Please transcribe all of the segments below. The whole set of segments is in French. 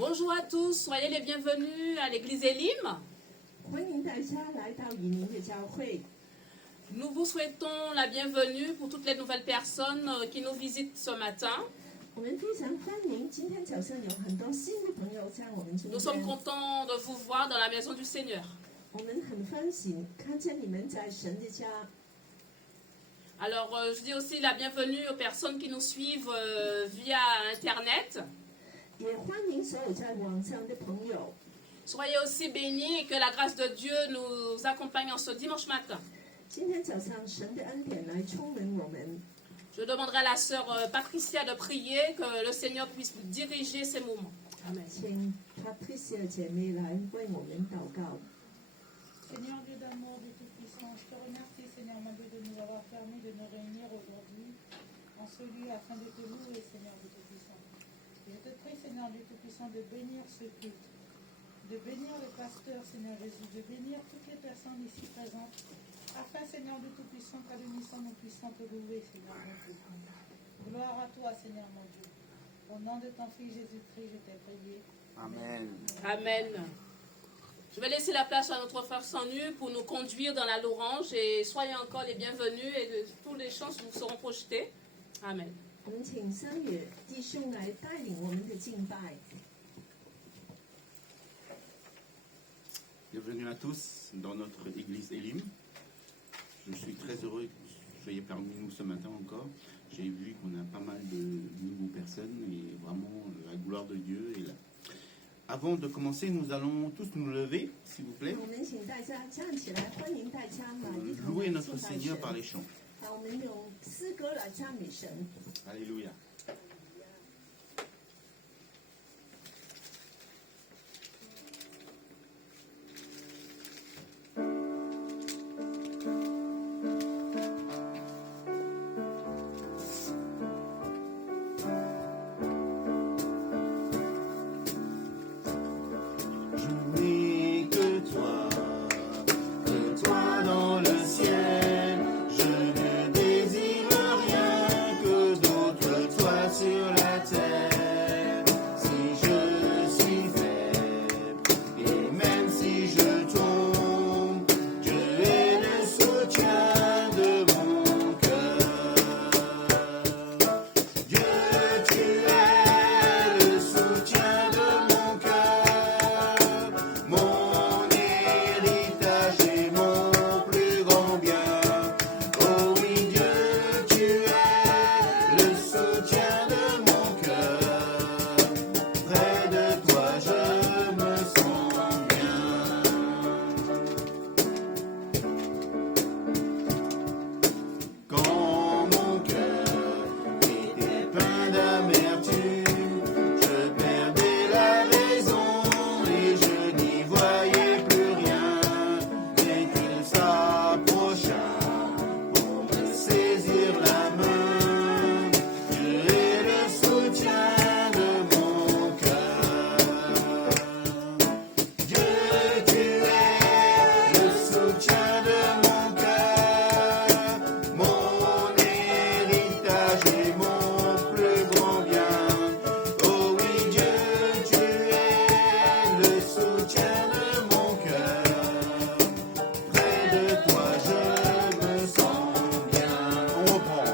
Bonjour à tous, soyez les bienvenus à l'église Elim. 欢迎大家来到以宁的教会。 Nous vous souhaitons la bienvenue pour toutes les nouvelles personnes qui nous visitent ce matin. 我们非常欢迎今天早上有很多新的朋友在我们中 Nous sommes 间， contents de vous voir dans la maison du Seigneur. 我们很欢喜看见你们在神的家。 Alors, je dis aussi la bienvenue aux personnes qui nous suivent via Internet. 也欢迎所有在网上的朋友。 Soyez aussi bénis et que la grâce de Dieu nous accompagne en ce dimanche matin. 今天早上神的恩典来充满我们。 Je demanderai à la sœur Patricia de prier, que le Seigneur puisse diriger ces moments. Amen. 请 Patricia 姐妹来为我们祷告。 Seigneur Dieu d'amour, Dieu Tout-Puissant, je te remercie, Seigneur mon Dieu, de nous avoir permis de nous réunir aujourd'hui en ce lieu afin de te louer, Seigneur Dieu Tout-Puissant. Et je te prie, Seigneur Dieu Tout-Puissant, de bénir ce culte, de bénir le pasteur, Seigneur Jésus, de bénir toutes les personnes ici présentes, afin, Seigneur Dieu Tout-Puissant, qu'à l'unisson nous puissions te louer, Seigneur mon Dieu. Gloire à toi, Seigneur mon Dieu. Au nom de ton Fils Jésus-Christ, je t'ai prié. Amen. Amen. Je vais laisser la place à notre frère Sanu pour nous conduire dans la louange et soyez encore les bienvenus et tous les chants vous seront projetés. Amen. 我们请三野弟兄来带领我们的敬拜。 Bienvenue à tous dans notre église Elim. Je suis très heureux que vous soyez parmi nous ce matin encore. J'ai vu qu'on a pas mal de nouvelles personnes et vraiment la gloire de Dieu est là. Avant de commencer, nous allons tous nous lever, s'il vous plaît. 我们请大家站起来，欢迎大家来一同 Louer 来 notre 敬拜 Seigneur 神。 par les chants. 好，我们用诗歌来赞美神。 Alléluia. Je n'ai que toi dans le ciel. Je ne désire rien que d'autre que toi sur la terre. Si je suis faible et même si je tombe, Dieu est le soutien de mon cœur. Dieu, tu es le soutien de mon cœur, mon héritage et mon plus grand bien. Oh oui, Dieu, tu es le soutien de mon cœur. Près de toi, je me sens bien. Quand mon cœur était plein d'amertume, je perdais la raison et je n'y voyais plus rien. Mais qu'il s'approcha pour me saisir la main. Dieu est le soutien de mon cœur. Dieu, tu es le soutien de mon cœur, mon héritage et mon plus grand bien. Oh oui, Dieu, tu es le soutien de mon cœur. Près de toi, je me sens bien. On reprend.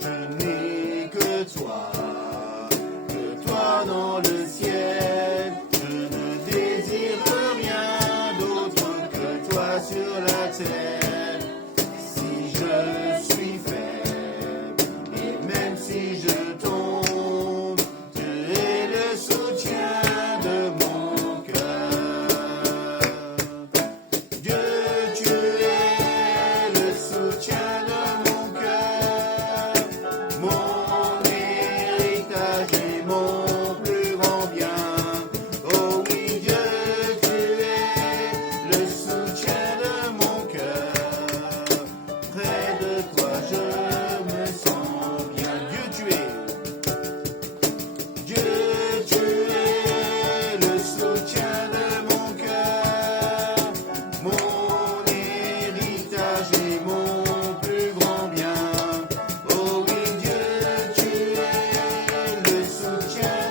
Je n'ai que toi dans le ciel. Je ne désire rien d'autre que toi sur la terre. Si je suis faible et même si je tombe, Dieu est le soutien de mon cœur. Dieu, tu es le soutien de mon cœur, mon héritage et mon plus grand bien. Oh oui, Dieu, tu es le soutien de mon cœur. Près de toi, je me sens bien. Dieu, tu es. Dieu, tu es le soutien de mon cœur, mon héritage et mon plus grand bien. Oh oui, Dieu, tu es le soutien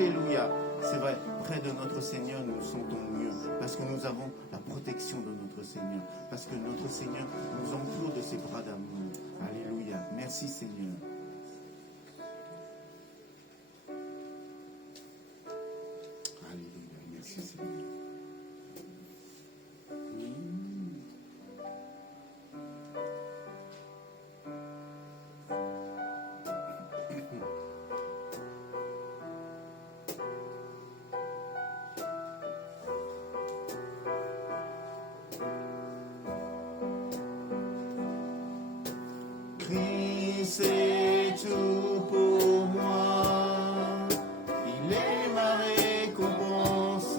Alléluia. C'est vrai, près de notre Seigneur, nous nous sentons mieux parce que nous avons la protection de notre Seigneur, parce que notre Seigneur nous entoure de ses bras d'amour. Alléluia. Merci Seigneur. Alléluia. Merci Seigneur. Christ est tout pour moi, il est ma récompense.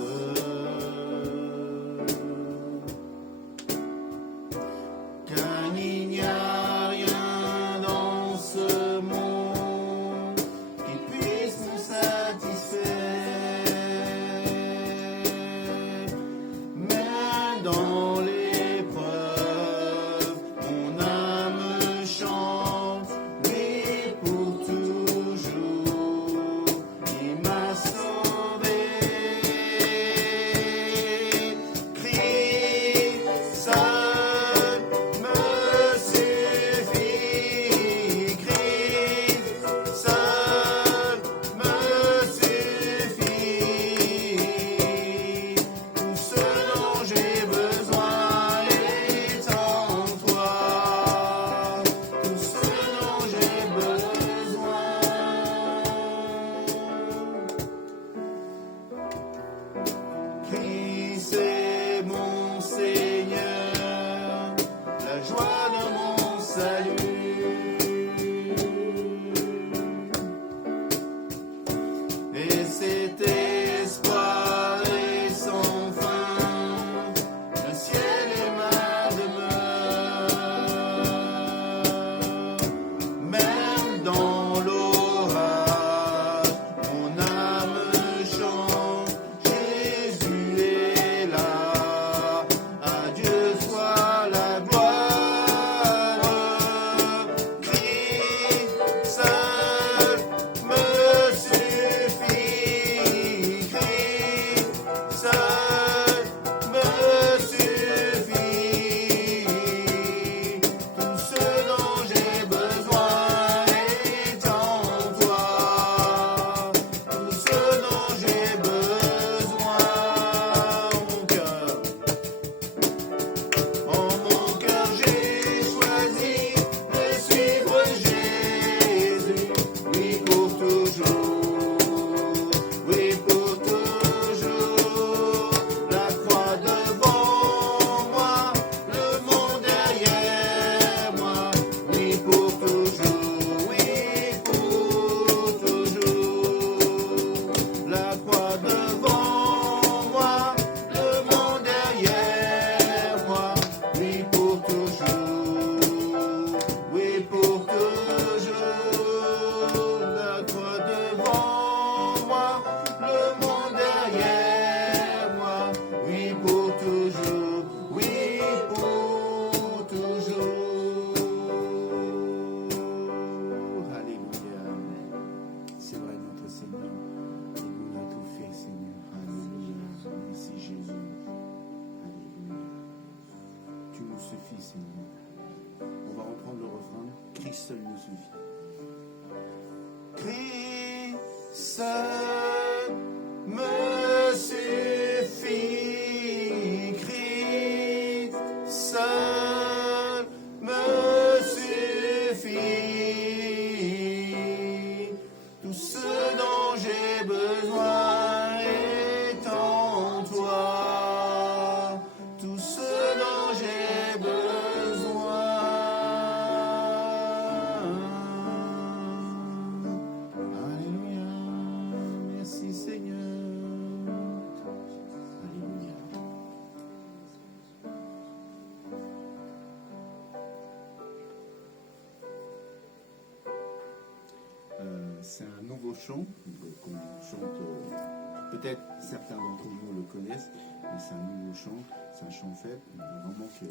Car il n'y a rien dans ce monde qui puisse me satisfaire, même dans l'épreuve, mon âme chante, oui pour toujours, il m'a sauvé. Christ seul me suffit, Christ seul me suffit. Tout ce dont j'ai besoin est en toi. Tout ce dont j'ai besoin. Christ est mon Seigneur, la joie de mon salut. Et cet espoir est sans fin, le ciel est ma demeure. Même dans l'orage, mon âme chante, Jésus est là. À Dieu soit la gloire. Christ seul me suffit. Christ seul me suffit. Tout ce dont j'ai besoin est en toi. Tout ce dont j'ai besoin, mon cœur. En mon cœur j'ai choisi de suivre Jésus, oui pour toujours, oui pour toujours. La croix devant moi, le monde derrière moi, oui pour toujours, oui pour toujours. La croix devant moi, le monde derrière moi, oui pour toujours, oui pour toujours. La croix devant moi, le monde derrière moi, oui pour toujours, oui pour toujours. Alléluia. C'est vrai, notre Seigneur, il nous a tout fait, Seigneur. Alléluia. Merci Jésus. Alléluia. Tu nous suffis, Seigneur. On va reprendre le refrain. Christ seul nous suffit. Christ seul me suffit. Christ seul me suffit. Tout ce dont j'ai besoin est en toi. Tout ce dont j'ai besoin. Alléluia. Merci Seigneur. Alléluia. C'est un nouveau chant qu'on chante, peut-être certains d'entre vous le connaissent, mais c'est un nouveau chant, c'est un chant fait, vraiment que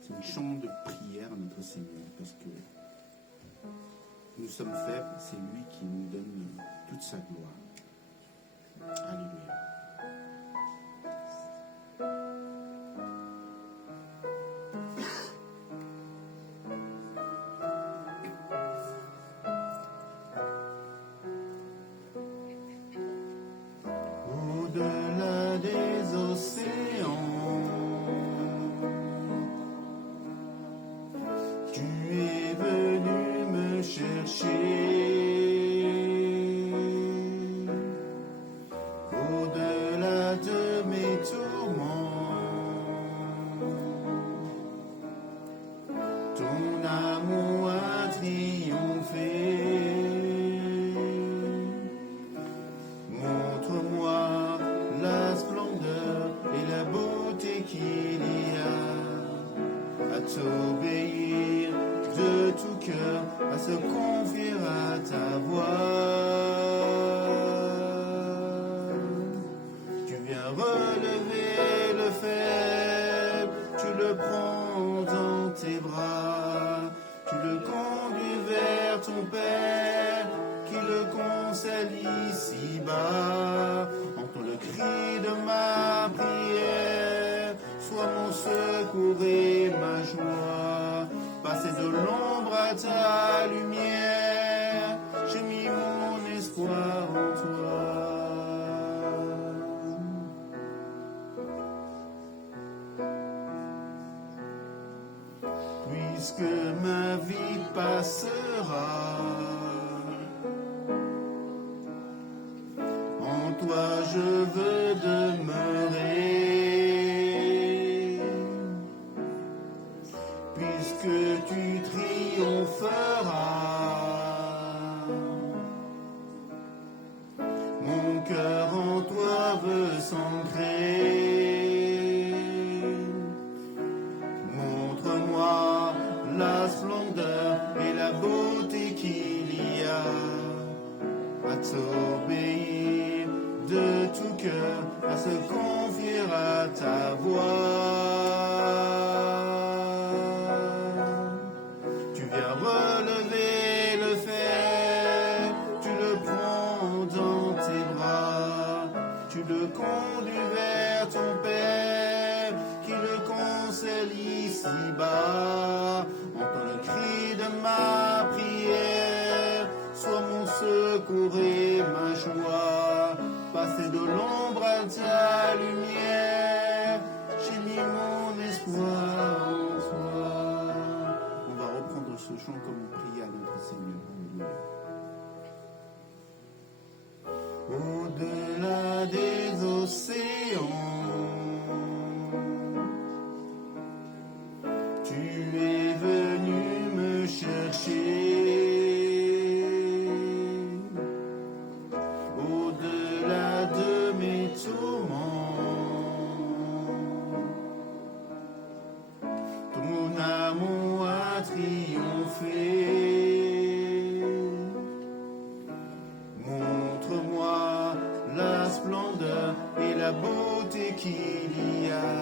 c'est un chant de prière à notre Seigneur, parce que nous sommes faibles, c'est lui qui nous donne toute sa gloire. puisque ma vie passera. En toi je veux demeurer, puisque tu triompheras. Mon cœur en toi veut s'ancrer. Montre-moi la splendeur et la beauté qu'il y a à t'obéir de tout cœur, à se confier à ta voix. Tu viens relever le fer, tu le prends dans tes bras, tu le conduis vers ton Père, qui le concèle ici-bas. Entends le cri de ma prière, sois mon secours et ma joie. Passer de l'ombre à ta lumière, j'ai mis mon espoir en toi. On va reprendre ce chant comme on prie à notre Seigneur. Au-delà des océans, tu es venu me chercher. Au-delà de mes tourments, ton amour a triomphé. Montre-moi la splendeur et la beauté qu'il y a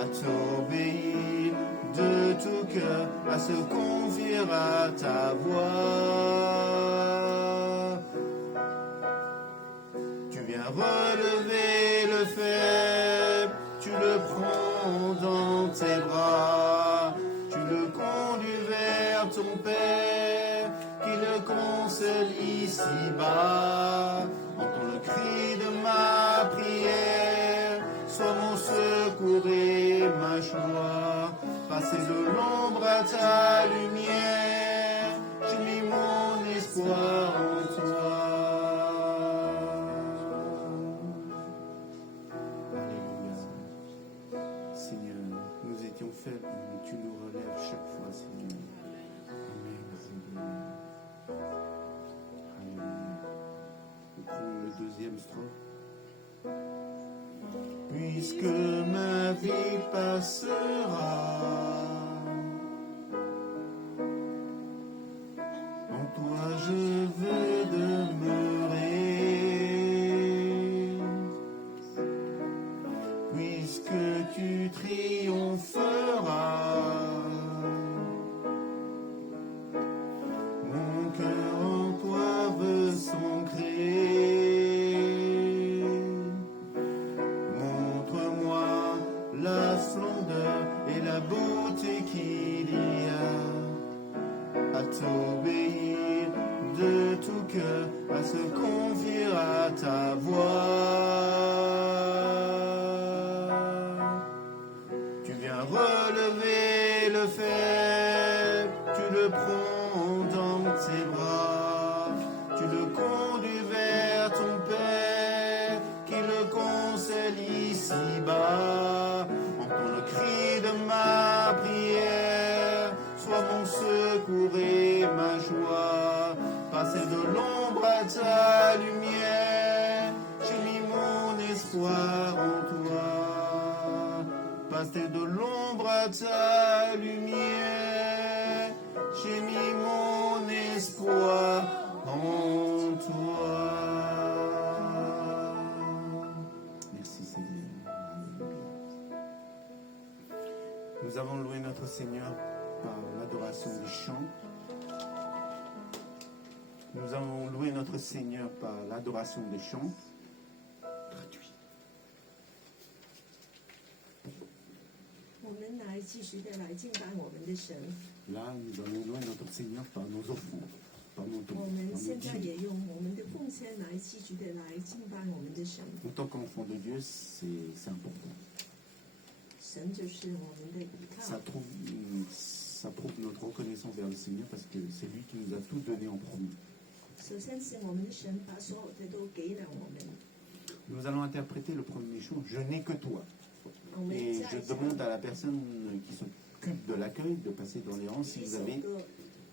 à t'obéir de tout cœur, à se confier à ta voix. Tu viens relever le fer, tu le prends dans tes bras, tu le conduis vers ton Père, qui le concèle ici-bas. Entends le cri de ma prière, sois mon secours et ma joie. Passer de l'ombre à ta lumière, j'ai mis mon espoir en toi. Alléluia. Seigneur, nous étions faibles, mais tu nous relèves chaque fois, Seigneur. Amen. Alléluia. Nous prenons le deuxième strophe. Puisque ma vie passera, en toi je veux demeurer, puisque tu triompheras. Mon cœur en toi veut s'ancrer. La splendeur et la beauté qu'il y a à t'obéir de tout cœur, à se confier à ta voix. Tu viens relever le fer, tu le prends dans tes bras, tu le conduis vers ton Père, qui le concèle ici-bas. Entends le cri de ma prière, sois mon secours et ma joie. Passer de l'ombre à ta lumière, j'ai mis mon espoir en toi. Passer de l'ombre à ta lumière, j'ai mis mon espoir en toi. Merci Seigneur. Nous avons loué notre Seigneur par l'adoration des chants. Nous avons loué notre Seigneur par l'adoration des chants. Traduit. 我们来继续的来敬拜我们的神。 Là, nous allons louer notre Seigneur par nos offrandes, par nos dons, 我 par 们 nos 现在 dîmes. 也用我们的奉献来继续的来敬拜我们的神。 En tant qu'enfant de Dieu, c'est important. 神就是我们的依靠。 Ça prouve notre reconnaissance vers le Seigneur parce que c'est lui qui nous a tout donné en premier. 首先是我们的神把所有的都给了我们， Nous allons interpréter le premier chant, Je n'ai que toi. 我们 Et 再 je 唱 demande à la personne qui s'occupe de l'accueil de passer dans les rangs si 一 vous 首 avez 歌。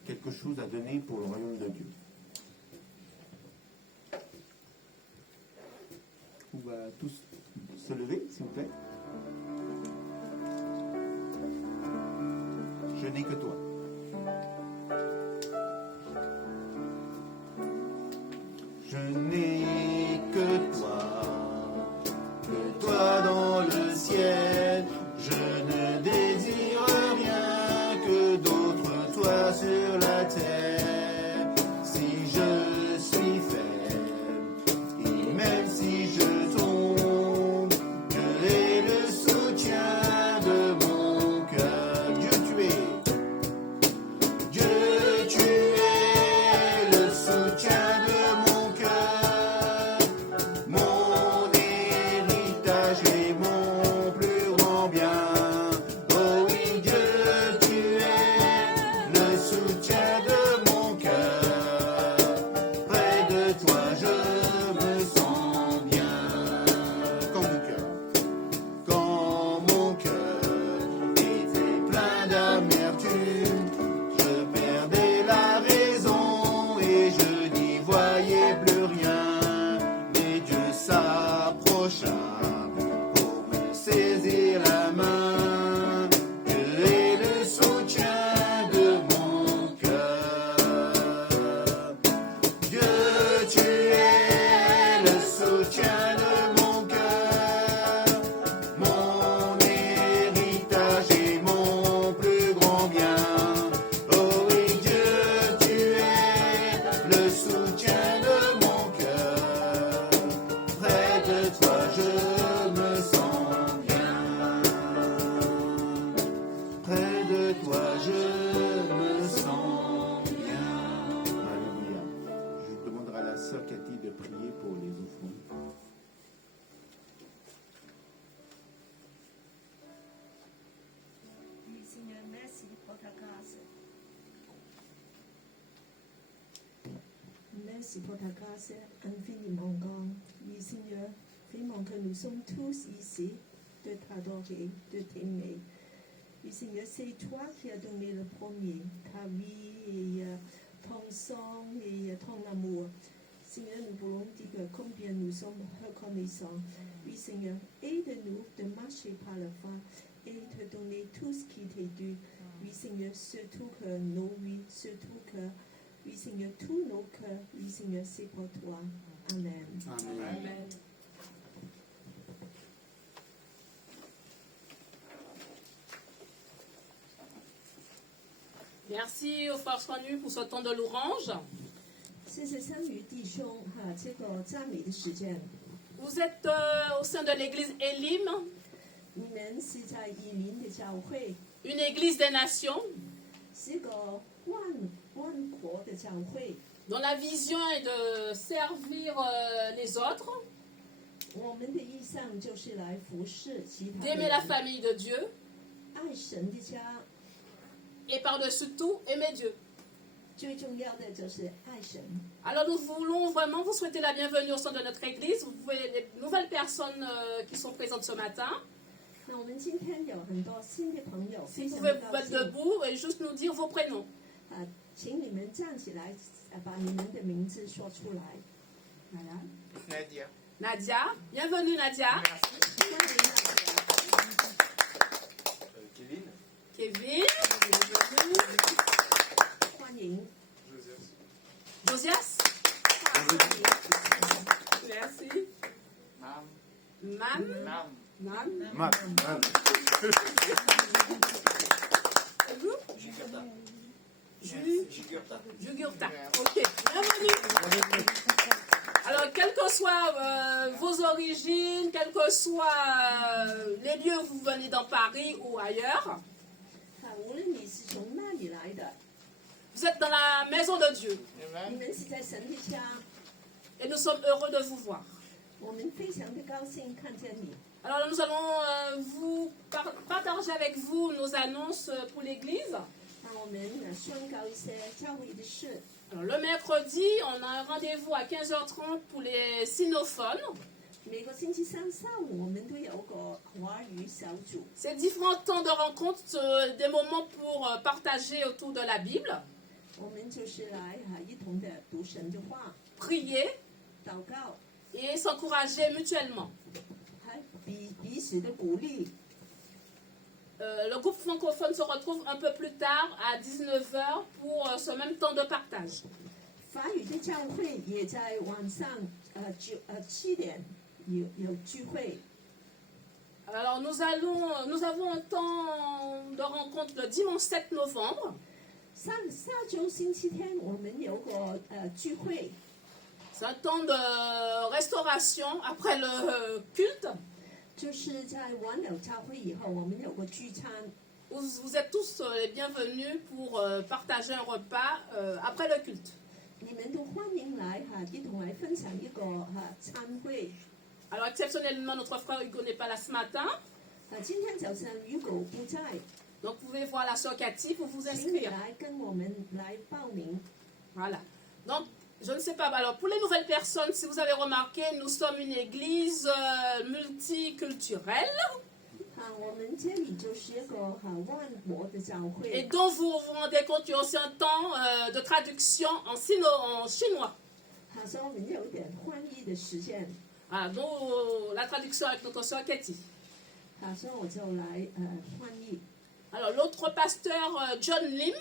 quelque chose à donner pour le royaume de Dieu. On va tous se lever, s'il vous plaît. Je n'ai que toi. Je n'ai que toi dans le ciel. Je ne désire rien que d'autre, toi sur la terre. Si je suis faible, et même si je tombe, je ai le soutien de mon cœur. Dieu, tu es le soutien de mon cœur, mon héritage et mon plus grand bien. Oh oui, Dieu, tu es le soutien de mon cœur. Près de toi, je me sens bien. Quand mon cœur était plein d'amertume, je perdais la raison et je n'y voyais plus rien. Mais Dieu s'approcha pour me saisir la main. Dieu est le soutien de mon cœur. Dieu, tu es le soutien de mon cœur, mon héritage et mon plus grand bien. Oh oui, Dieu, tu es le soutien de mon cœur. Près de toi, je me sens bien. Près de toi, je me sens bien. Alléluia. Je demanderai à la sœur Cathy de prier pour les offrandes. Oui, Seigneur, merci pour ta grâce. Merci pour ta grâce infiniment grande. Oui, Seigneur, vraiment que nous sommes tous ici de t'adorer, de t'aimer. Oui, Seigneur, c'est toi qui as donné le premier, ta vie et ton sang et ton amour. Seigneur, nous voulons dire combien nous sommes reconnaissants. Oui, Seigneur, aide-nous de marcher par la foi et de donner tout ce qui t'est dû. Oui, Seigneur, surtout que nos vies, surtout que, oui, Seigneur, tous nos cœurs, oui, Seigneur, c'est pour toi. Amen. Amen. Merci aux frères soignus pour ce temps de louange. 谢谢参与弟兄哈，这个赞美的时间， Vous êtes au sein de l'église Elim, 你们是在以林的教会， une église des nations, 是个万国的教会。 dont la vision est de servir les autres, 我们的意向就是来服侍其他的 d'aimer la 人， famille de Dieu 爱神的家， et par-dessus tout, aimer Dieu. 最重要的就是爱神。 Alors nous voulons vraiment vous souhaiter la bienvenue au sein de notre église. Vous voyez les nouvelles personnes qui sont présentes ce matin. 那我们今天有很多新的朋友， Si 非 vous 常 pouvez 的 vous 高 mettre 兴 debout et juste nous dire vos prénoms. 啊，请你们站起来，把你们的名字说出来。来啦， Nadia. Nadia, bienvenue Nadia. Merci. 欢迎大家。 Kevin. Kevin, 欢迎， Joseph. Josias, 欢迎。 merci. Mam. Mam, Mam. Mam, Mam. et vous? Jugurta. Jugurta. Jugurta. Ok, bienvenue. Alors, quelles que soient vos origines, quels que soient les lieux où vous venez dans Paris ou ailleurs, 啊，无论你是从哪里来的， vous êtes dans la maison de Dieu 你 Amen. 们是在神的家， et nous sommes heureux de vous voir. 我们非常的高兴看见你。 Alors nous allons vous partager avec vous nos annonces pour l'Église. 让我们宣告一些教会的事。 Alors, le mercredi, on a un rendez-vous à 15h30 pour les sinophones. 每个星期三下午，我们都有个华语小组， C'est différents temps de rencontre, des moments pour partager autour de la Bible, 我们就是来一同的读神的话、 prier 祷告， et s'encourager mutuellement. 还彼此的鼓励。 Le groupe francophone se retrouve un peu plus tard à 19h pour ce même temps de partage. 法语的教会也在晚上7点有聚会。 Alors nous avons un temps de rencontre le dimanche 7 novembre. 下周星期天我们有个聚会， C'est un temps de restauration après le culte. 就是在完了教会以后，我们有个聚餐。 Vous êtes tous les bienvenus pour partager un repas après le culte. 你们都欢迎来一同来分享一个餐会。 Alors exceptionnellement, notre frère Hugo n'est pas là ce matin. 今天早上如果不在， Donc vous pouvez voir la sœur Cathy pour vous 请你 inscrire. 来跟我们来报名。 Voilà. Donc, je ne sais pas. Alors, pour les nouvelles personnes, si vous avez remarqué, nous sommes une église multiculturelle 我们这里就是一个万国的教 et 会， dont vous vous rendez compte qu'il y a aussi un temps de traduction en chinois. 所以我们有点翻译的时间， Voilà, donc la traduction avec notre sœur Cathy. 所以我就来翻译。 Alors, l'autre pasteur John Lim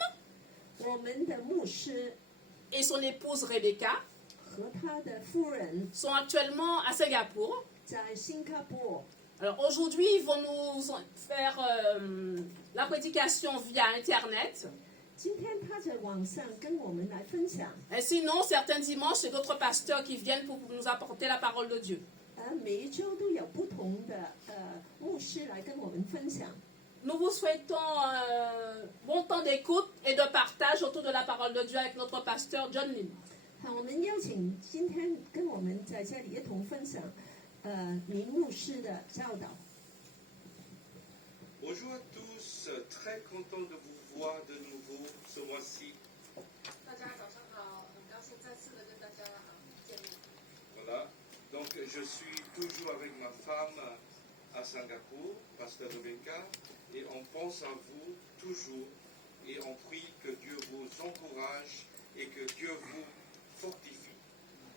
我们的牧师 et son épouse Rebecca 和他的夫人 sont actuellement à Singapour. 在新加坡。 Alors, aujourd'hui, ils vont nous faire la prédication via Internet. 今天他在网上跟我们来分享， Et sinon, certains dimanches, c'est d'autres pasteurs qui viennent pour nous apporter la parole de Dieu. 每一周都有不同的牧师来跟我们分享。 Nous vous souhaitons un bon temps d'écoute et de partage autour de la parole de Dieu avec notre pasteur John Lim. 我们邀请今天跟我们在这里一同分享林牧师的教导。 Bonjour à tous, très content de vous voir de nouveau ce mois-ci. 大家早上好，很高兴再次的跟大家见面。 Voilà, donc je suis toujours avec ma femme à Singapour, Pasteur Rebecca, et on pense à vous toujours et on prie que Dieu vous encourage et que Dieu vous fortifie.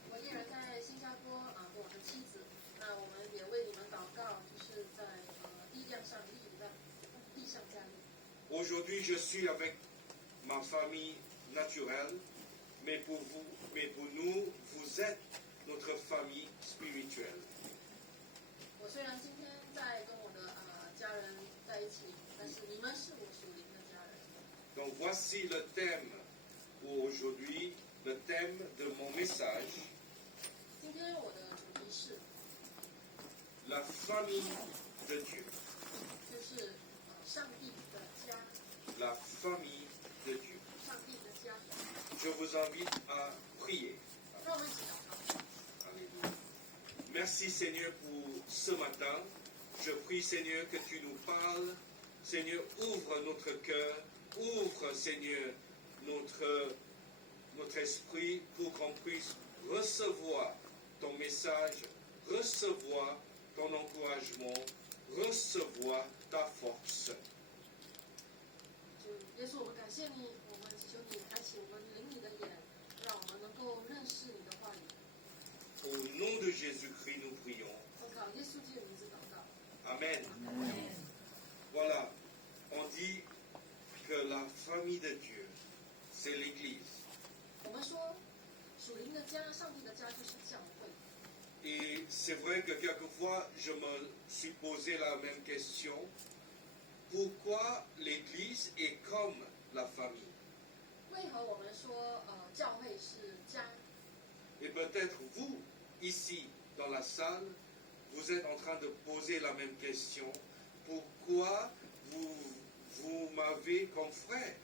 我依然在新加坡和我的妻子，那我们也为你们祷告，就是在力量上力上加力。 Aujourd'hui, je suis avec ma famille naturelle, mais pour nous, vous êtes notre famille spirituelle. 我虽然今天在跟我的家人在一起，但是你们是我属灵的家人。 Donc voici le thème pour aujourd'hui, le thème de mon message, 今天我的主题是， la famille de Dieu. 就是上帝的家， La famille de Dieu. 上帝的家。 Je vous invite à prier. 让我们一起祷告。 Alléluia. Merci Seigneur pour ce matin. Je prie Seigneur que tu nous parles. Seigneur, ouvre notre cœur. Ouvre Seigneur notre esprit pour qu'on puisse recevoir ton message, recevoir ton encouragement, recevoir ta force. 主耶稣，我们感谢你，我们祈求你开启我们灵里的眼，让我们能够认识你的话语。 Au nom de Jésus-Christ, nous prions. 奉靠耶稣基督的名字祷告。 Amen. Voilà, on dit que la famille de Dieu, c'est l'Église. 我们说，属灵的家，上帝的家就是教会。 Et c'est vrai que quelquefois, je me suis posé la même question. Pourquoi l'Église est comme la famille? 为何我们说，教会是家？ Et peut-être vous, ici, dans la salle, vous êtes en train de poser la même question. Pourquoi vous m'avez comme frère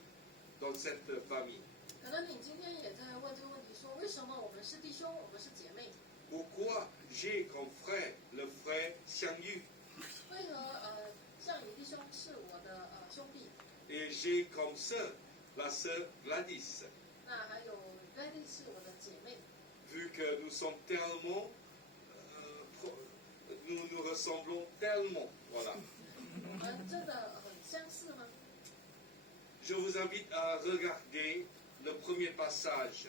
dans cette famille? 可能你今天也在问这个问题，说为什么我们是弟兄，我们是姐妹？ Pourquoi j'ai comme frère le frère Xiang Yu 为何项羽弟兄是我的兄弟？ et j'ai comme sœur la sœur Gladys. 那还有 Lady 是我的姐妹。 Vu que nous sommes tellement, nous nous ressemblons tellement, voilà. 我们真的很相似吗？ Je vous invite à regarder le premier passage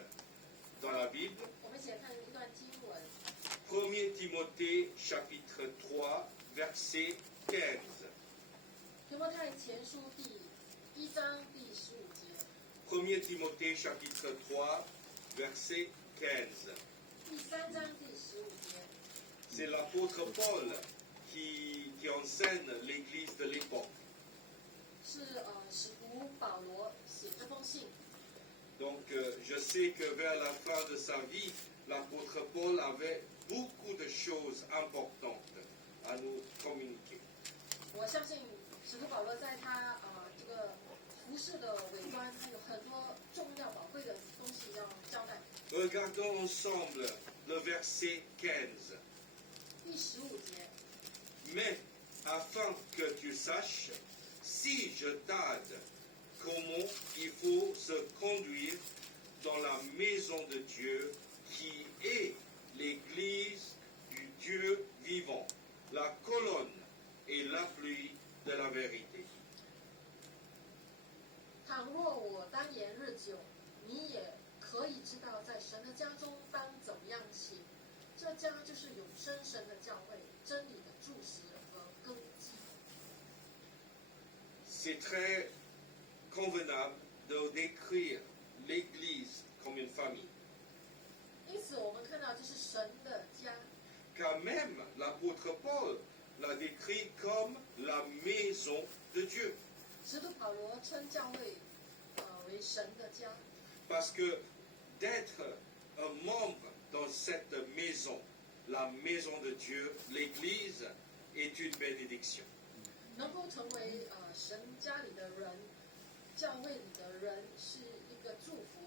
dans la Bible, 我们一起来看一段经文， 1 Timothée chapitre 3, verset 15. 提摩太前书第1章第15节。 1 Timothée chapitre 3, verset 15. 第3章第15节， C'est l'apôtre Paul qui enseigne l'église de l'époque. 是使徒保罗写这封信。 Donc je sais que vers la fin de sa vie, l'apôtre Paul avait beaucoup de choses importantes à nous communiquer. 我相信使徒保罗在他这个服侍的尾端，他有很多重要宝贵的东西要交代。 Regardons ensemble le verset 15. 第15节， Mais afin que tu saches, si je t'aide, comment il faut se conduire dans la maison de Dieu qui est l'église du Dieu vivant, la colonne et l'appui de la vérité. 倘若我单言日久，你也可以知道，在神的家中当怎么样行。这家就是永生神的教会，真理的柱石和根基。 C'est très convenable de décrire l'Église comme une famille, 因此，我们看到这是神的家， car même l'apôtre Paul l'a décrit comme la maison de Dieu, 使徒保罗称教会为神的家， parce que d'être un membre dans cette maison, la maison de Dieu, l'Église, est une bénédiction. 能够成为神家里的人，教会里的人是一个祝福。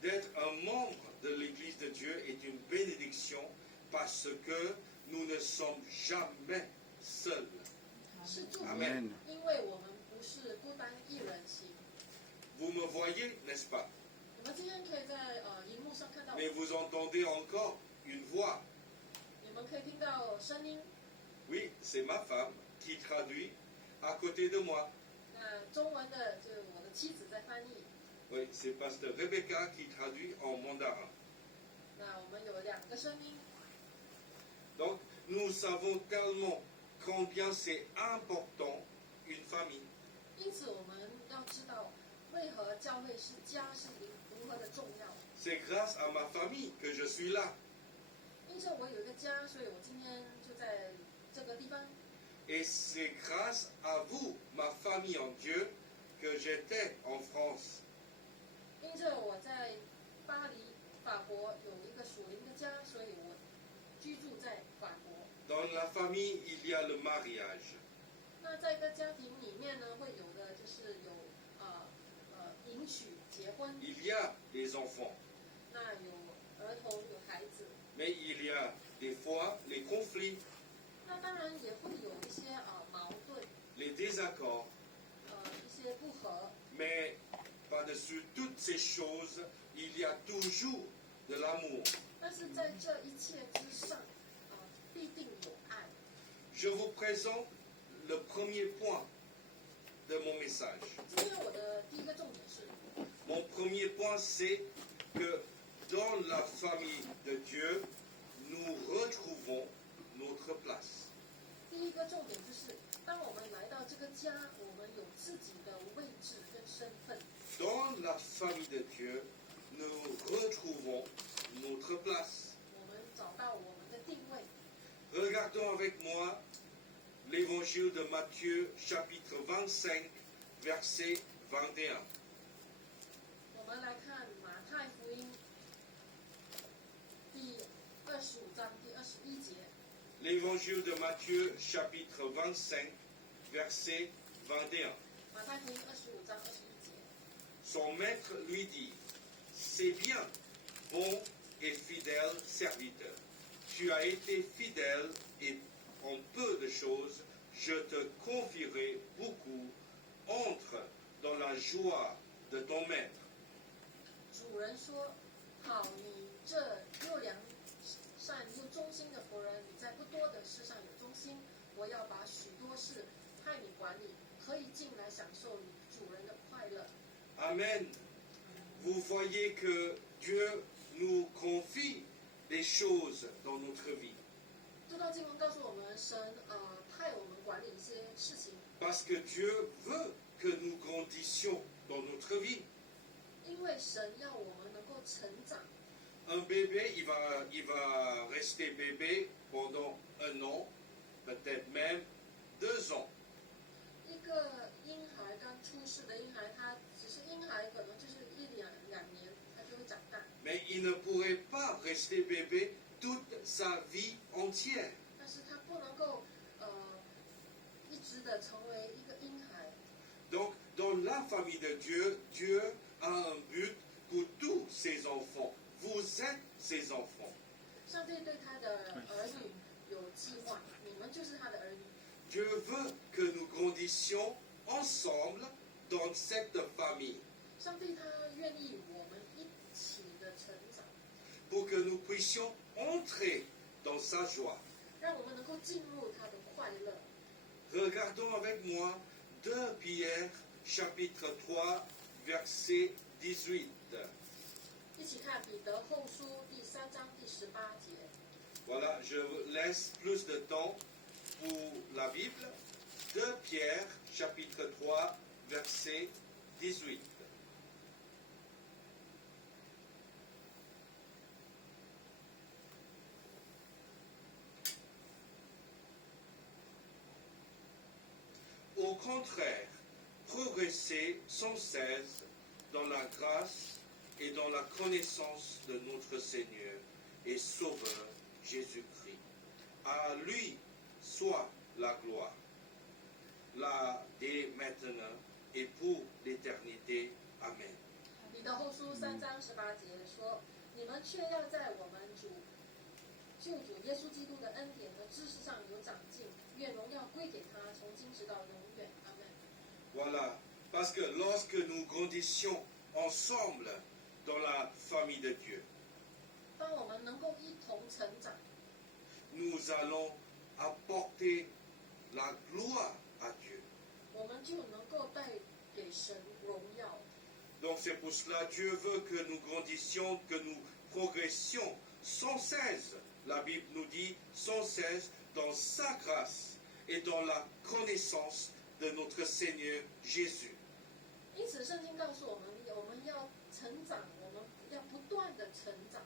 D'être un membre de l'Église de Dieu est une bénédiction parce que nous ne sommes jamais seuls. 是祝福， Amen. 因为我们不是孤单一人行。 Vous me voyez, n'est-ce pas? 我们今天可以在荧幕上看到， Mais vous entendez encore une voix. 你们可以听到声音。 Oui, c'est ma femme qui traduit à côté de moi. 那中文的就是我的妻子在翻译。 Oui, c'est Pasteur Rebecca qui traduit en mandarin. 那我们有2个声音， Donc, nous savons tellement combien c'est important une famille. 因此我们要知道为何教会是家是如何的重要。 C'est grâce à ma famille que je suis là. 因着我有一个家，所以我今天就在这个地方。 Et c'est grâce à vous, ma famille en Dieu, que j'étais en France. 因着我在巴黎，法国有一个属灵的家，所以我居住在法国。 Dans la famille, il y a le mariage. 那在一个家庭里面呢，会有的就是有迎娶、结婚， Il y a des enfants. 那有儿童、有孩子， Mais il y a des fois les conflits, 那当然也会有一些矛盾， les désaccords. 一些不和。 Mais par-dessus toutes ces choses, il y a toujours de l'amour. 但是在这一切之上，必定有爱。 Je vous présente le premier point de mon message. 今天我的第一个重点是， Mon premier point, c'est que dans la famille de Dieu, nous retrouvons notre place. 第一个重点就是，当我们来到这个家，我们有自己的位置跟身份。 Dans la famille de Dieu, nous retrouvons notre place. 我们找到我们的定位。 Regardons avec moi l'évangile de Matthieu, chapitre 25, verset 21. 我们来看马太福音第25章第21节。 L'évangile de Matthieu, chapitre 25, verset 21. 马太福音25章21节。 Son maître lui dit, c'est bien, bon et fidèle serviteur. tu as été fidèle et en peu de choses, je te confierai beaucoup. Entre dans la joie de ton maître. 主人说：“好，你这又良善又忠心的仆人，你在不多的事上有忠心，我要把许多事派你管理，可以进来享受你主人的快乐。” Amen. Vous voyez que Dieu nous confie des choses dans notre vie. 这段经文告诉我们，神派我们管理一些事情， Parce que Dieu veut que nous grandissions dans notre vie. 因为神要我们能够成长。 Un bébé, il va rester bébé pendant 1 an, peut-être même 2 ans. 一个婴孩刚出世的婴孩，他只是婴孩，可能就是1、2年，他就会长大。 Mais il ne pourrait pas rester bébé toute sa vie entière. 但是他不能够一直的成为一个婴孩。 Donc, dans la famille de Dieu, Dieu a un but pour tous ses enfants. Vous êtes ses enfants. 上帝对他的儿女有计划，你们就是他的儿女。 Dieu veut que nous grandissions ensemble dans cette famille 上帝他愿意我们一起的成长， pour que nous puissions entrer dans sa joie. 让我们能够进入他的快乐。 Regardons avec moi 2 Pierre chapitre 3 verset 18. 一起看彼得后书第3章第18节。 Voilà, je laisse plus de temps pour la Bible. 2 Pierre chapitre 3 verset 18. Au contraire, progressez sans cesse dans la grâce et dans la connaissance de notre Seigneur et Sauveur Jésus-Christ. À lui soit la gloire, là dès maintenant et pour l'éternité. Amen. 彼得后书3章18节说：“你们却要在我们救主耶稣基督的恩典和知识上有长进，愿荣耀归给他，从今直到永远。阿门。” Voilà, parce que lorsque nous grandissions ensemble dans la famille de Dieu, 当我们能够一同成长， nous allons apporter la gloire à Dieu. 我们就能够带给神荣耀。 Donc c'est pour cela Dieu veut que nous grandissions, que nous progressions sans cesse. La Bible nous dit sans cesse dans sa grâce et dans la connaissance de notre Seigneur Jésus. 因此，圣经告诉我们，我们要成长，我们要不断的成长。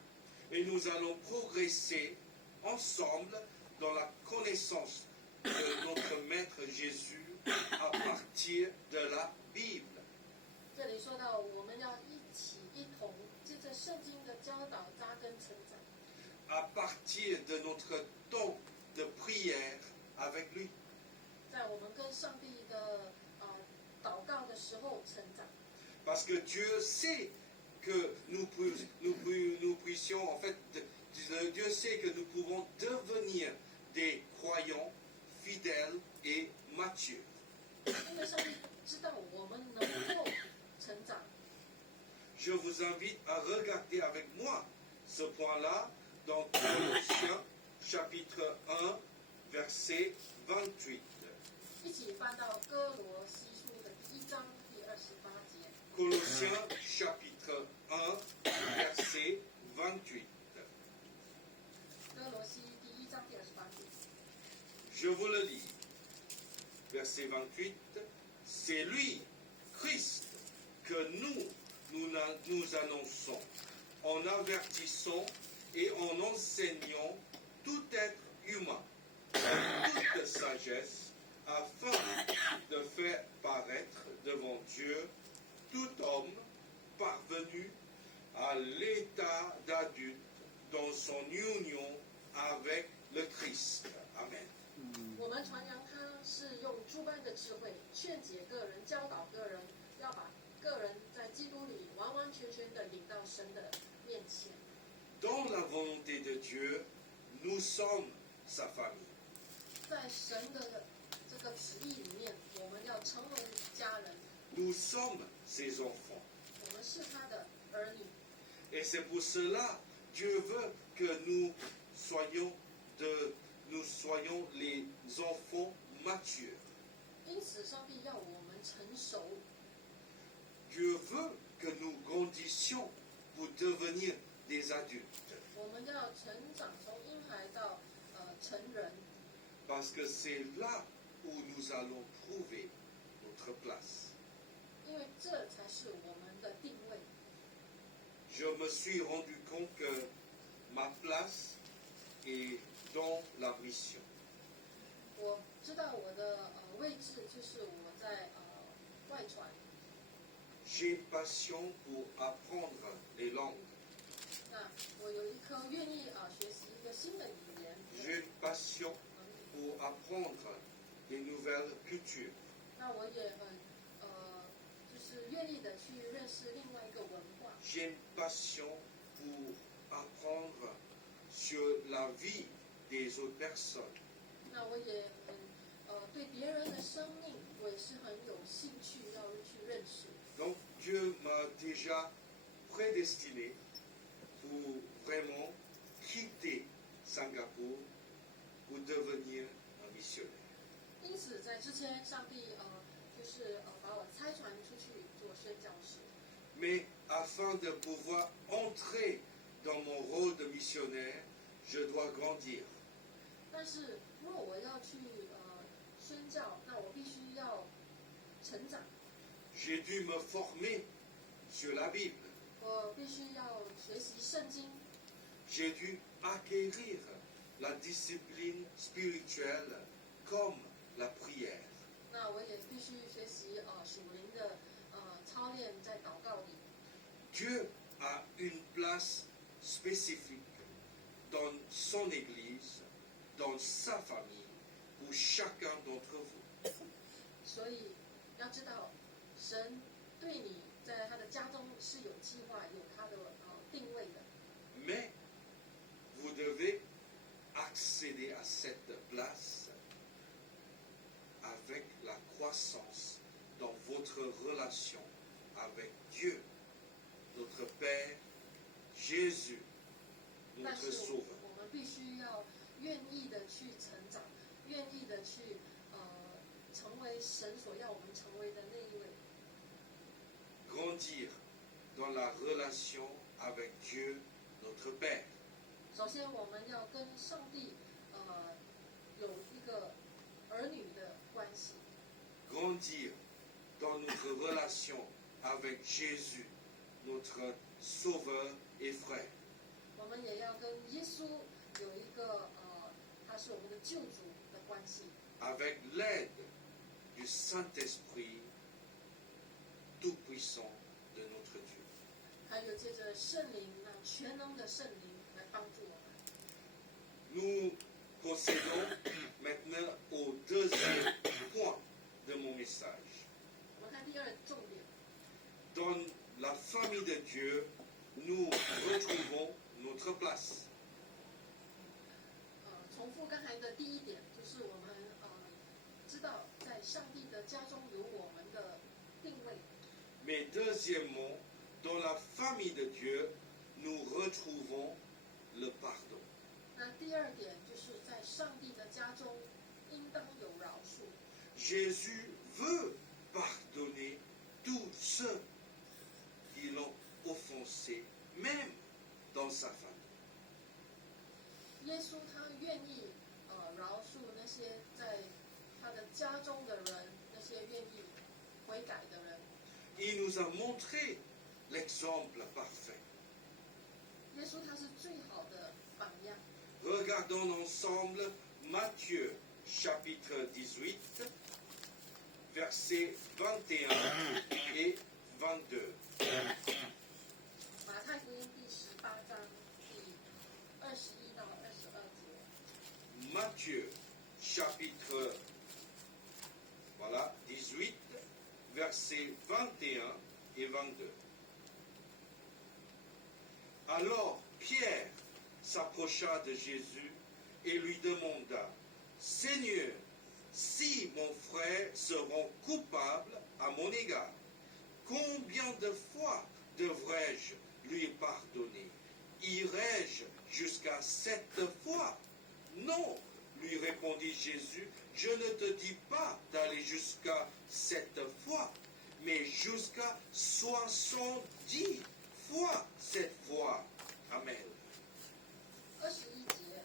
Et nous allons progresser ensemble dans la connaissance de notre Maître Jésus à partir de la Bible. 这里说到，我们要一同借着圣经的教导扎根成长， À partir de notre temps de prière avec lui. 在我们跟上帝的祷告的时候成长。 Parce que Dieu sait que nous puissions, en fait, Dieu sait que nous pouvons devenir des croyants fidèles et matures. 因为上帝知道我们能够成长。 Je vous invite à regarder avec moi ce point-là dans Colossiens chapitre 1, verset 28. 一起翻到哥罗西书的第1章第28节。 Colossiens chapitre 1, verset 28. 哥罗西第1章第28节。 Je vous le lis. Verset 28. C'est lui, Christ, que nous annonçons en avertissant et en enseignant tout être humain, en toute sagesse, afin de faire paraître devant Dieu tout homme parvenu à l'état d'adulte dans son union avec le Christ. Amen. 我们传扬他是用诸般的智慧劝解个人、教导个人，要把个人在基督里完完全全的领到神的面前。 Dans la volonté de Dieu, nous sommes sa famille. 在神的这个旨意里面，我们要成为家人， Nous sommes ses enfants. 我们是他的儿女。 Et c'est pour cela, Dieu veut que nous soyons les enfants matures. 因此，上帝要我们成熟， Dieu veut que nous grandissions pour devenir des adultes. 我们要成长，从婴孩到成人， Parce que c'est là où nous allons trouver notre place. 因为这才是我们的定位。 Je me suis rendu compte que ma place est dans la mission. 我知道我的位置就是我在外传， J'ai une passion pour apprendre les langues. 那我有一颗愿意学习一个新的语言， J'ai une passion pour apprendre des nouvelles cultures. 那我也很就是愿意的去认识另外一个文化。 J'ai une passion pour apprendre sur la vie des autres personnes. 那我也很对别人的生命，我也是很有兴趣要去认识。 Donc Dieu m'a déjà prédestiné pour vraiment quitter Singapour pour devenir un missionnaire. 因此，在之前，上帝就是把我差传出去做宣教士。 Mais afin de pouvoir entrer dans mon rôle de missionnaire, je dois grandir. 但是，如果我要去宣教，那我必须要成长， J'ai dû me former sur la Bible. 我必须要学习圣经， J'ai dû acquérir la discipline spirituelle comme la prière. 那我也必须学习属灵的操练，在祷告里。 Dieu a une place spécifique dans son Église, dans sa famille, pour chacun d'entre vous. 所以要知道，神对你在他的家中是有计划、有他的定位的。 Mais vous devez accéder à cette place avec la croissance dans votre relation avec Dieu, notre Père, Jésus, 但 notre 是 Sauveur. 我们必须要愿意的去成长，愿意的去成为神所要我们成为的那一位。 Grandir dans la relation avec Dieu, notre Père. 首先，我们要跟上帝有一个儿女的关系， Grandir dans notre relation avec Jésus, notre Sauveur et frère. 我们也要跟耶稣有一个他是我们的救主的关系。 Avec l'aide du Saint-Esprit tout-puissant de notre Dieu. 还有借着圣灵，那全能的圣灵来帮助我们。 Nous procédons maintenant au deuxième point de mon message. 我们看第二重点， Dans la famille de Dieu, nous retrouvons notre place. 重复刚才的第一点，就是我们知道在上帝的家中有我们的定位。 Mais deuxièmement, dans la famille de Dieu, nous retrouvons le pardon. 那第二点就是在上帝的家中，应当有饶恕。 Jésus veut pardonner tous ceux qui l'ont offensé, même dans sa famille. 耶稣他愿意饶恕那些在他的家中的人，那些愿意悔改的人。 Il nous a montré l'exemple parfait. 耶稣他是最好的榜样。 Regardons ensemble Matthieu chapitre 18, versets 21 et 22. 马太福音第18章第21到22节。 Matthieu chapitre 18, versets 21 et 22. Alors Pierre s'approcha de Jésus et lui demanda, Seigneur, si mon frère se rend coupable à mon égard, combien de fois devrais-je lui pardonner? Irai-je jusqu'à 7 fois? Non, lui répondit Jésus, je ne te dis pas d'aller jusqu'à 7 fois, mais jusqu'à 70 fois 7 fois. Amen. 21节，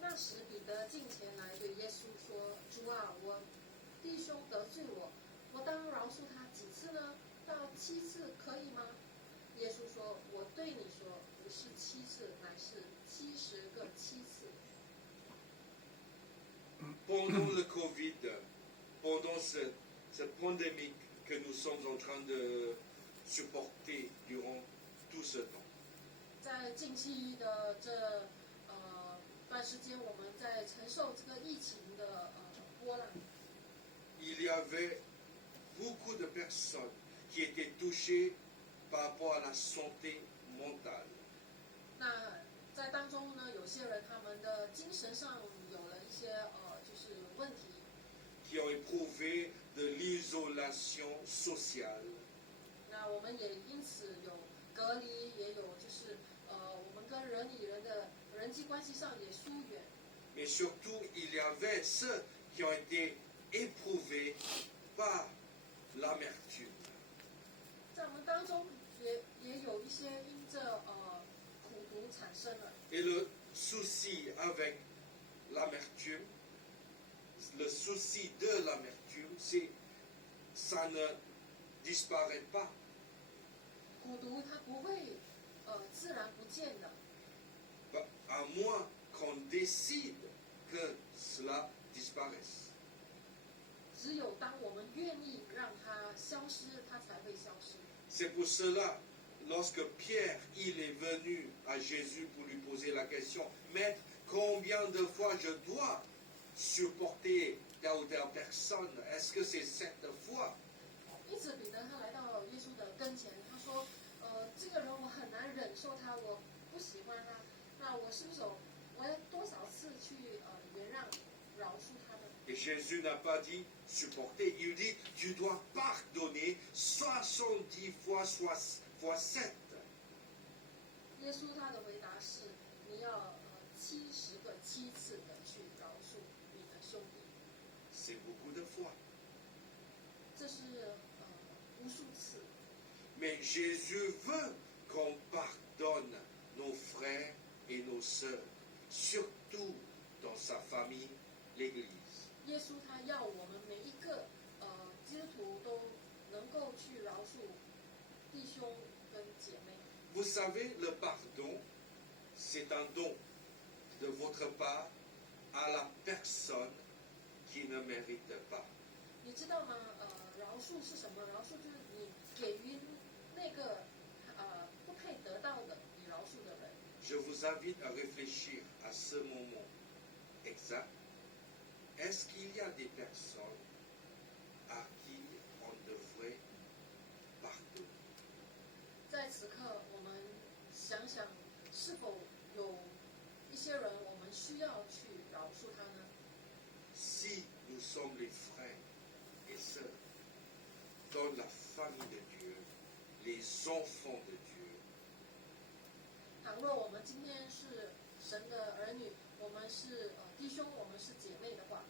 那时彼得近前来对耶稣说：“主啊，我弟兄得罪我当饶恕他几次呢？到7次可以吗？”耶稣说：“我对你说，不是7次，乃是70个7次。” Pendant le Covid, pendant cette pandémie que nous sommes en train de supporter durant tout ce temps, 在近期的这段时间，我们在承受这个疫情的波浪。 il y avait beaucoup de personnes qui étaient touchées par rapport à la santé mentale. 那在当中呢，有些人他们的精神上有了一些就是问题， qui ont éprouvé de l'isolation sociale. 那我们也因此有隔离，也有就是我们跟人与人的人际关系上也疏远。 Mais surtout, il y avait ceux qui ont été éprouvés par l'amertume. 在我们当中也有一些因着苦毒产生了。 Et le souci avec l'amertume, le souci de l'amertume, c'est ça ne disparaît pas. 苦毒它不会自然不见的， À moins qu'on décide que cela disparaisse. 只有当我们愿意让它消失，它才会消失。 C'est pour cela, lorsque Pierre il est venu à Jésus pour lui poser la question, Maître, combien de fois je dois supporter telle ou telle personne? Est-ce que c'est 7 fois? 因此，彼得他来到耶稣的跟前，他说：“这个人我很难忍受他，我不喜欢他，那我是不是我要多少次去原谅、饶恕他呢？” Et Jésus n'a pas dit supporter, il dit tu dois pardonner 70 fois 7. 耶稣他的回答是：你要70个7次的去饶恕你的兄弟， C'est beaucoup de fois. 这是无数次。 Mais Jésus veut qu'on pardonne nos frères et nos sœurs, surtout dans sa famille, l'Église. 耶稣他要我们每一个基督徒都能够去饶恕弟兄跟姐妹。 Vous savez, le pardon, c'est un don de votre part à la personne qui ne mérite pas. 你知道吗？饶恕是什么？饶恕就是你给予那个不配得到的你饶恕的人。 Je vous invite à réfléchir à ce moment exact. Est-ce qu'il y a des personnes à qui on devrait pardonner? 在此刻，我们想想，是否有一些人我们需要去饶恕他呢？ Si nous sommes les frères et sœurs dans la famille de Dieu, les enfants de Dieu, 倘若我们今天是神的儿女，我们是弟兄，我们是姐妹的话，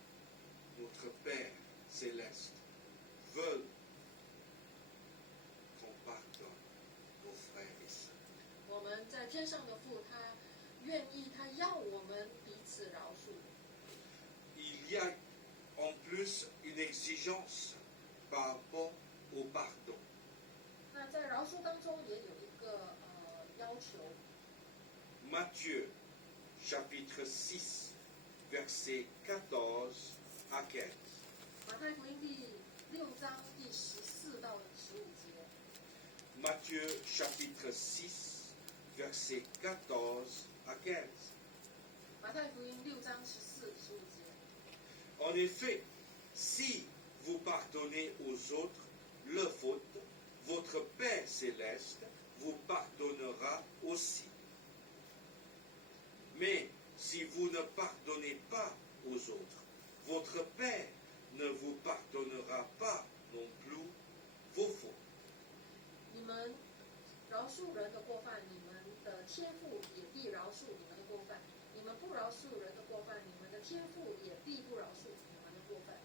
notre Père céleste veut qu'on pardonne nos frères et sœurs. 我们在天上的父，他愿意，他要我们彼此饶恕。 Il y a en plus une exigence par rapport au pardon. 那在饶恕当中也有一个要求， Matthieu chapitre 6 versets 14 à 15. 马太福音第6章第14到15节。 Matthieu chapitre 6 versets 14 à 15. 马太福音6章14、15节。 En effet, si vous pardonnez aux autres leurs fautes, votre Père céleste vous pardonnera aussi. Mais si vous ne pardonnez pas aux autres, votre Père ne vous pardonnera pas non plus vos fautes. 你们饶恕人的过犯，你们的天父也必饶恕你们的过犯；你们不饶恕人的过犯，你们的天父也必不饶恕你们的过犯。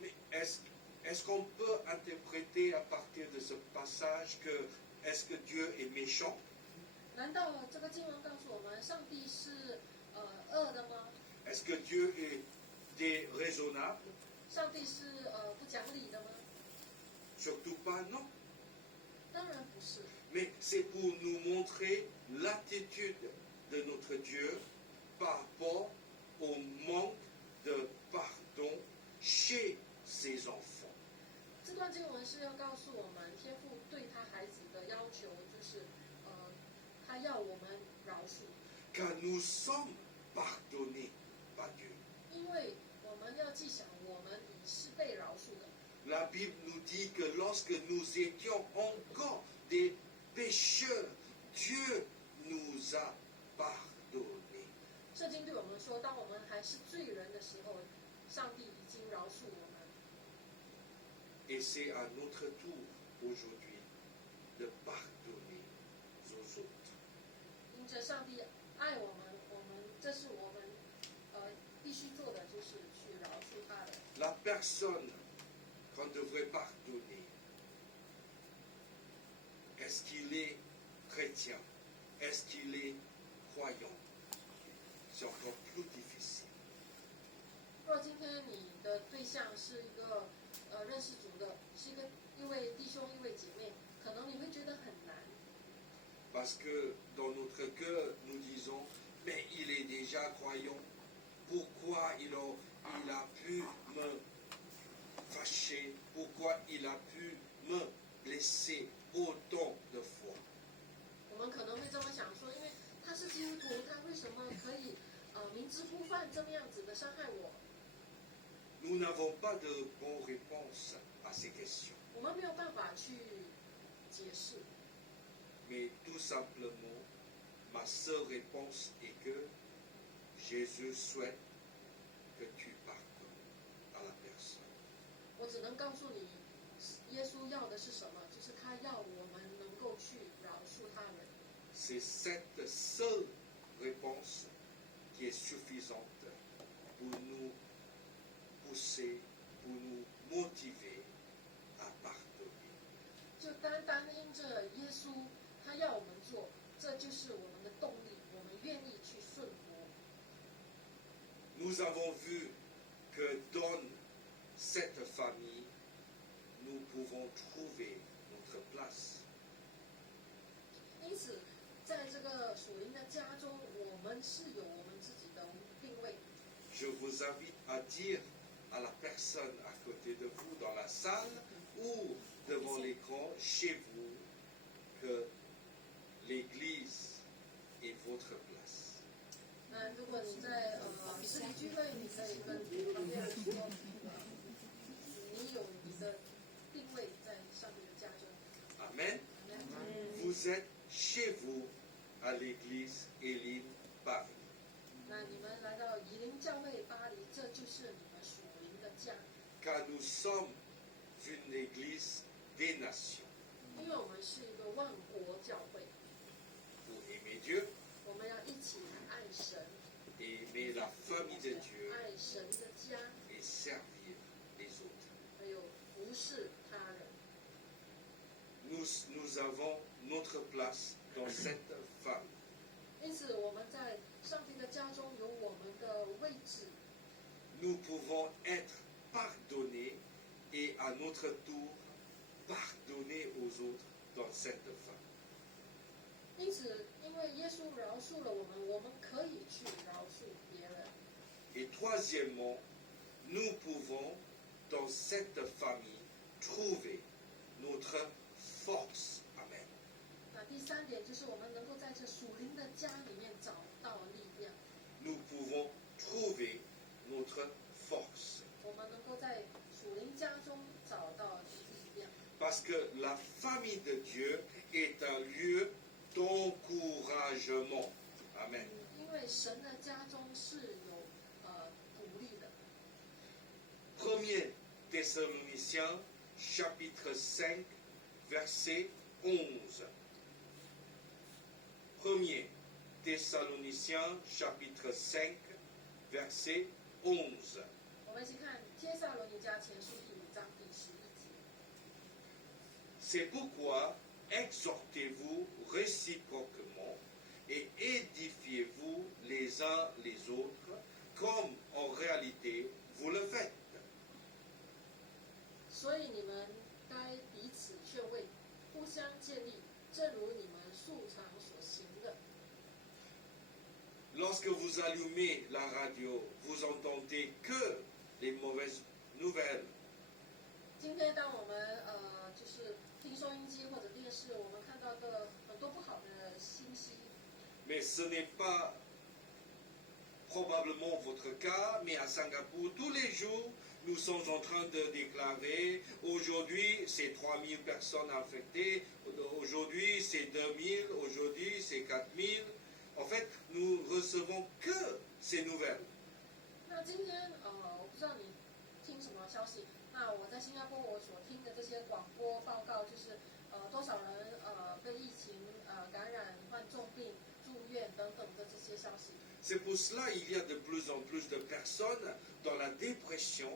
Mais est-ce qu'on peut interpréter à partir de ce passage que est-ce que Dieu est méchant? 难道这个经文告诉我们，上帝是恶的吗？ Est-ce que Dieu est déraisonnable? 上帝是不讲理的吗？ Surtout pas, non. 当然不是。 Mais c'est pour nous montrer l'attitude de notre Dieu par rapport au manque de pardon chez ses enfants. 这段经文是要告诉我们，天父对他孩子的要求就是他要我们饶恕， Car nous sommes pardonnés par Dieu. 因为我们要记想，我们已是被饶恕的。 La Bible nous dit que lorsque nous étions encore des pécheurs, Dieu nous a pardonnés. 圣经对我们说，当我们还是罪人的时候，上帝已经饶恕我们。 Et c'est à notre tour aujourd'hui de pardonner aux autres. 因着上帝爱我们，这是我们必须做的，就是去饶恕他人。 La personne qu'on devrait pardonner, est-ce qu'il est chrétien? Est-ce qu'il est croyant? C'est encore plus difficile. 若今天你的对象是一个认识主的，是一位弟兄、一位姐妹，可能你会觉得很难， Parce que dans notre cœur, nous disons, mais il est déjà croyant. Pourquoi il a pu me fâcher? Pourquoi il a pu me blesser autant de fois? 我们可能会这么想说，因为他是基督徒，他为什么可以明知故犯这么样子的伤害我？ Nous n'avons pas de bonne réponse à ces questions. 我们没有办法去解释， Mais tout simplement, ma seule réponse est que Jésus souhaite que tu pardonnes à la personne. 我只能告诉你，耶稣要的是什么，就是他要我们能够去饶恕他人。 C'est cette seule réponse qui est suffisante pour nous pousser, pour nous motiver à pardonner. 就单单因着耶稣他要我们做，这就是我们的动力，我们愿意去顺服。 Nous avons vu que dans cette famille, nous pouvons trouver notre place. 因此，在这个属灵的家中，我们是有我们自己的定位。 Je vous invite à dire à la personne à côté de vous dans la salle ou devant l'écran chez vous que l'Église est votre place. 那如果你在实体聚会，你可以跟旁边人说，你有你的定位在上帝的家中。 Amen. Vous êtes chez vous à l'Église Éline Paris. 那你们来到以灵教会巴黎，这就是你们属灵的家， Car nous sommes une Église des nations. 因为我们是一个万国教会， Pour aimer Dieu 我们要一起爱神， et aimer la famille de Dieu 爱神的家， et servir les autres. 还有服侍他人。 Nous avons notre place dans cette famille. 因此，我们在上帝的家中有我们的位置， Nous pouvons être pardonnés et à notre tour pardonner aux autres dans cette famille. 因此，因为耶稣饶恕了我们，我们可以去饶恕别人。 Et troisièmement, nous pouvons dans cette famille trouver notre force. Amen. 那第三点就是我们能够在这属灵的家里面找到力量， Nous pouvons trouver notre force. 我们能够在属灵家中找到力量。 Parce que la famille de Dieu est un lieu d'encouragement. Amen. 因为神的家中 Thessaloniciens chapitre 5, verset 11. 1er Thessaloniciens chapitre 5, verset 11. 我们一起看帖撒罗尼迦前书第5章第11节。 C'est pourquoi exhortez-vous réciproquement et édifiez-vous les uns les autres, comme en réalité vous le faites. 所以你们该彼此劝慰，互相建立，正如你们素常所行的。 Lorsque vous allumez la radio, vous entendez que les mauvaises nouvelles. 今天当我们就是听收音机或者电视，我们看到的很多不好的信息。 Mais ce n'est pas probablement votre cas, mais à Singapour, tous les jours, nous sommes en train de déclarer, aujourd'hui c'est 3000 personnes infectées, aujourd'hui c'est 2000, aujourd'hui c'est 4000. En fait, nous recevons que ces nouvelles. 那今天我不知道你听什么消息。那我在新加坡，我所听的这些广播报告，就是多少人被疫情感染、患重病、住院等等的这些消息。 C'est pour cela qu'il y a de plus en plus de personnes dans la dépression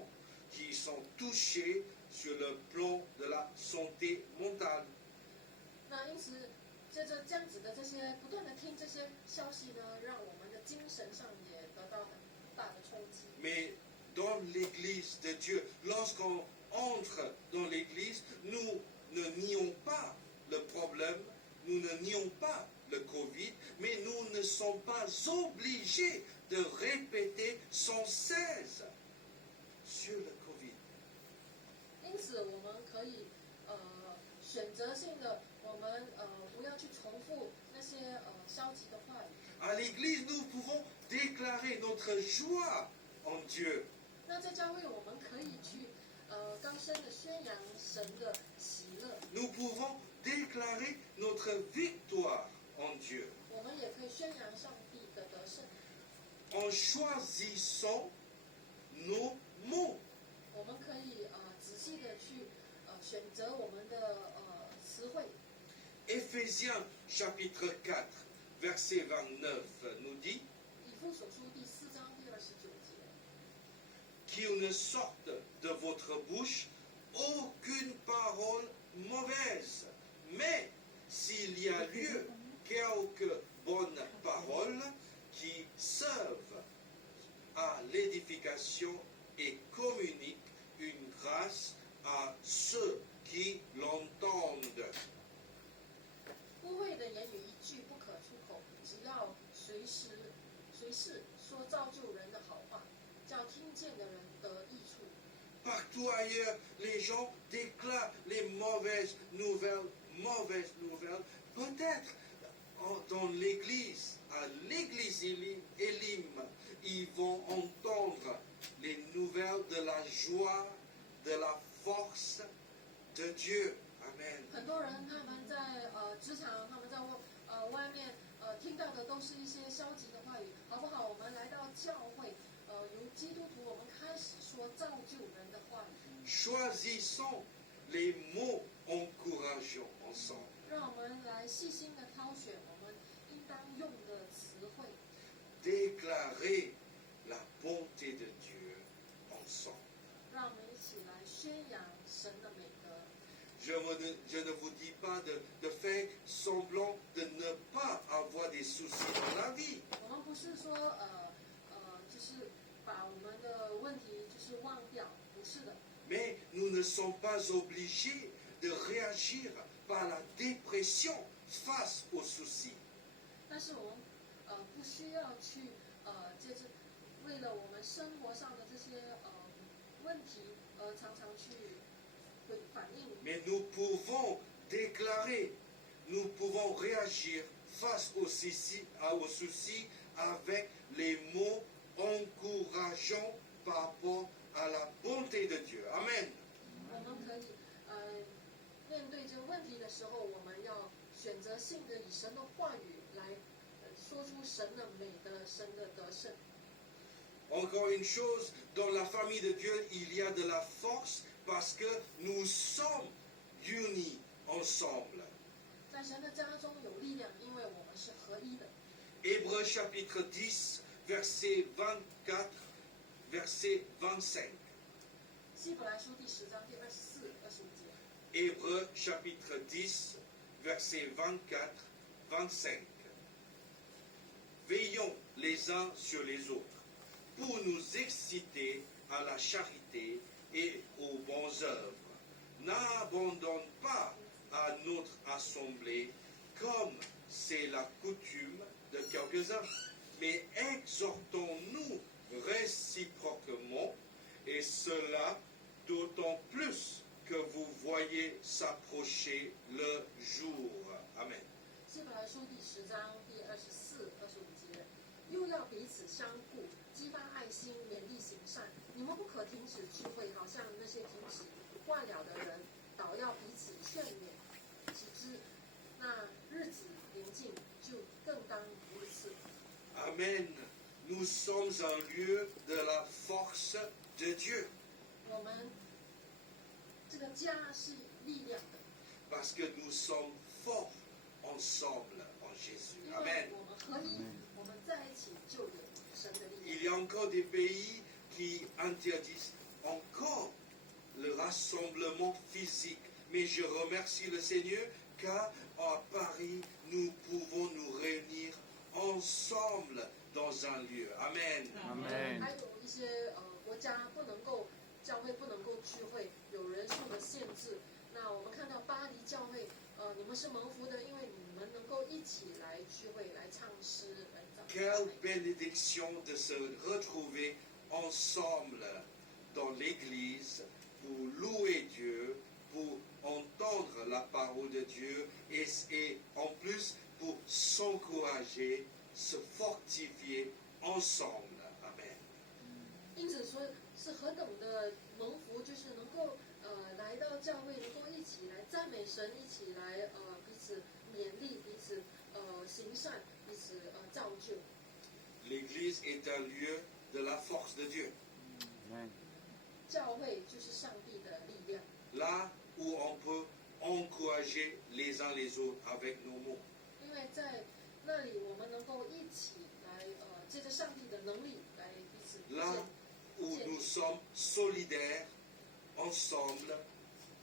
qui sont touchées sur le plan de la santé mentale. 那因此，这样子的这些不断的听这些消息呢，让我们的精神上也得到很大的冲击。 Mais dans l'église de Dieu, lorsqu'on entre dans l'église, nous ne nions pas le problème, nous ne nions pas le Covid, mais nous ne sommes pas obligés de répéter sans cesse sur le Covid. 因此，我们可以选择性的，我们不要去重复那些消极的话语。 À l'église, nous pouvons déclarer notre joie en Dieu. 那在教会，我们可以去高声的宣扬神的喜乐， Nous pouvons déclarer notre victoire en Dieu 我们也可以宣扬上帝的得胜。 en choisissant nos mots. 我们可以仔细的去选择我们的词汇。 Éphésiens chapitre 4, verset 29 nous dit 以弗所书第4章第29节， qu'il ne sorte de votre bouche aucune parole mauvaise, mais s'il y a lieu quelques bonnes paroles qui servent à l'édification et communiquent une grâce à ceux qui l'entendent. 污秽的言语一句不可出口，只要随时说造就人的好话，叫听见的人得益处。 Partout ailleurs, les gens déclarent les mauvaises nouvelles. Peut-être dans l'église, à l'église Elim, ils vont entendre les nouvelles de la joie, de la force de Dieu. Amen. 很多人他们在职场，他们在外面听到的都是一些消极的话语，好不好？我们来到教会，由基督徒，我们开始说造就人的话语。 Choisissons les mots encourageants ensemble. 让我们来细心的挑选我们应当用的词汇， Déclarer la bonté de Dieu ensemble. 让我们一起来宣扬神的美德。 Je ne vous dis pas de faire semblant de ne pas avoir des soucis dans la vie. 我们不是说就是把我们的问题就是忘掉，不是的。 Mais nous ne sommes pas obligés de réagir par la dépression face aux soucis. 但是我们不需要去接着为了我们生活上的这些问题常常去反应。 Mais nous pouvons déclarer, nous pouvons réagir face aux soucis avec les mots encourageants par rapport à la bonté de Dieu. Amen. 我们可以面对这个问题的时候，我们要选择性的以神的话语来说出神的美德、神的得胜。 Encore une chose, dans la famille de Dieu, il y a de la force parce que nous sommes unis ensemble. 在神的家中有力量，因为我们是合一的。 Hébreux chapitre 10, verset 24, verset 25. 希伯来书第10章第24、25节。 Hébreux chapitre 10, verset 24, 25. Veillons les uns sur les autres pour nous exciter à la charité et aux bonnes œuvres. N'abandonne pas à notre assemblée comme c'est la coutume de quelques-uns, mais exhortons-nous réciproquement, et cela d'autant plus que vous voyez s'approcher le jour. Amen. 希伯来书第10章第24、25节，又要彼此相顾，激发爱心，勉励行善。你们不可停止聚会，好像那些停止惯了的人，倒要彼此劝勉。其之，那日子临近，就更当如此。 Amen. Nous sommes un lieu de la force de Dieu, 我们这个家是力量的， parce que nous sommes forts ensemble en Jésus. 因 Amen. 为我们合一，我们在一起就有神的力 Il 量。 y a encore des pays qui interdisent encore le rassemblement physique. Mais je remercie le Seigneur car à Paris, nous pouvons nous réunir ensemble dans un lieu. Amen. Amen. 还有一些国家不能够教会不能够聚会，有人数的限制。那我们看到巴黎教会，你们是蒙福的，因为你们能够一起来聚会，来唱诗，来赞 Quelle 美。 bénédiction de se retrouver ensemble dans l'église pour louer Dieu, pour entendre la parole de Dieu et en plus pour s'encourager, se fortifier ensemble. Amen. 因此说是何等的蒙福，就是能够来到教会，能够一起来赞美神，一起来彼此勉励，彼此行善，彼此造就。 L'église est un lieu de la force de Dieu, Amen. 教会就是上帝的力量， là où on peut encourager les uns les autres avec nos mots. 因为在那里我们能够一起来借着上帝的能力来彼此 Là où nous sommes solidaires ensemble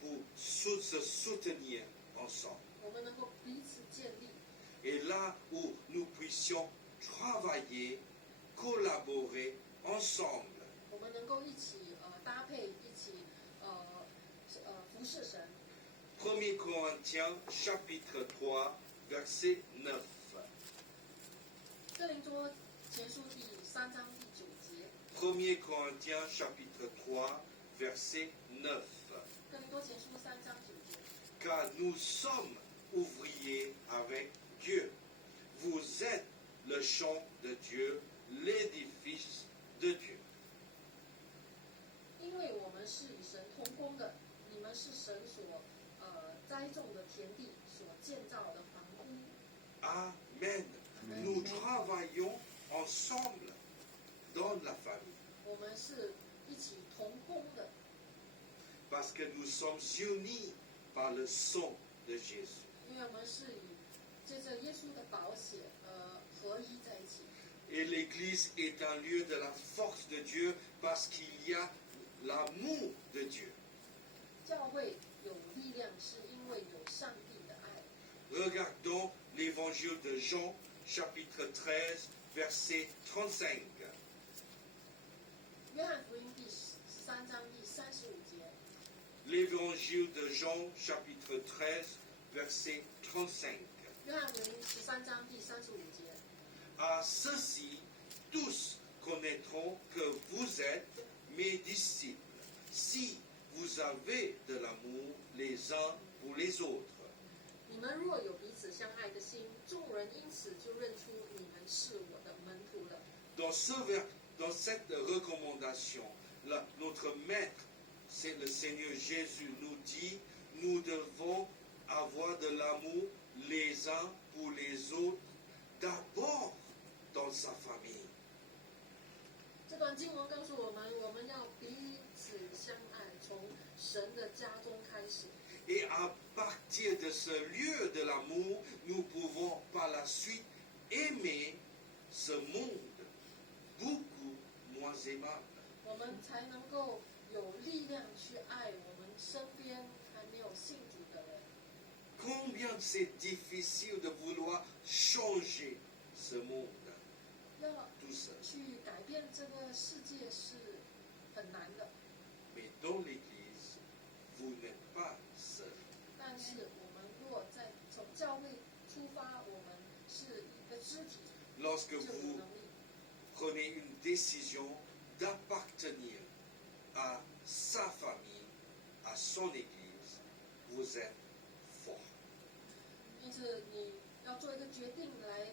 pour se soutenir ensemble. 我们能够彼此建立， Et là où nous puissions travailler, collaborer ensemble. 我们能够一起搭配，一起服侍神。 1 Corinthiens chapitre 3 verset 9. 哥林多前书第3章第9节， 1 Corinthiens chapitre 3 verset 9. 哥林多前书3章9节。 Car nous sommes ouvriers avec Dieu. Vous êtes le champ de Dieu, l'édifice de Dieu. 因为我们是与神同工的，你们是神所栽种的田地，所建造的房屋。 Amen. Nous travaillons ensemble dans la famille 我们是一起同工的， parce que nous sommes unis par le sang de Jésus. 因为我们是与借着耶稣的宝血合一在一起。 Et l'Église est un lieu de la force de Dieu parce qu'il y a l'amour de Dieu. 教会有力量，是因为有上帝的爱。 Regardons l'évangile de Jean, chapitre 13, verset 35. 约翰福音第13章第35节， L'évangile de Jean, chapitre 13, verset 35. 约翰福音13章第35节。 À ceci, tous connaîtront que vous êtes mes disciples, si vous avez de l'amour les uns pour les autres. 你们若有彼此相爱的心，众人因此就认出你们是我的门徒了。 Dans cette recommandation, notre maître, c'est le Seigneur Jésus, nous dit, nous devons avoir de l'amour les uns pour les autres, d'abord dans sa famille. 这段经文告诉我们，我们要彼此相爱，从神 partir de ce lieu de l'amour, nous pouvons par la suite aimer ce monde beaucoup moins aimable. 我们才能够有力量去爱我们身边还没有信主的人。 Combien c'est difficile de vouloir changer ce monde 要 tout seul. 去改变这个世界是很难的， Mais dans l'Église, vous n'êtes pas seul. 但是我们若从教会出发，我们是一个肢体， Lorsque 就有 vous 能力。 prenez une décision d'appartenir à sa famille, à son Église, vous êtes fort. 因此，你要做一个决定来，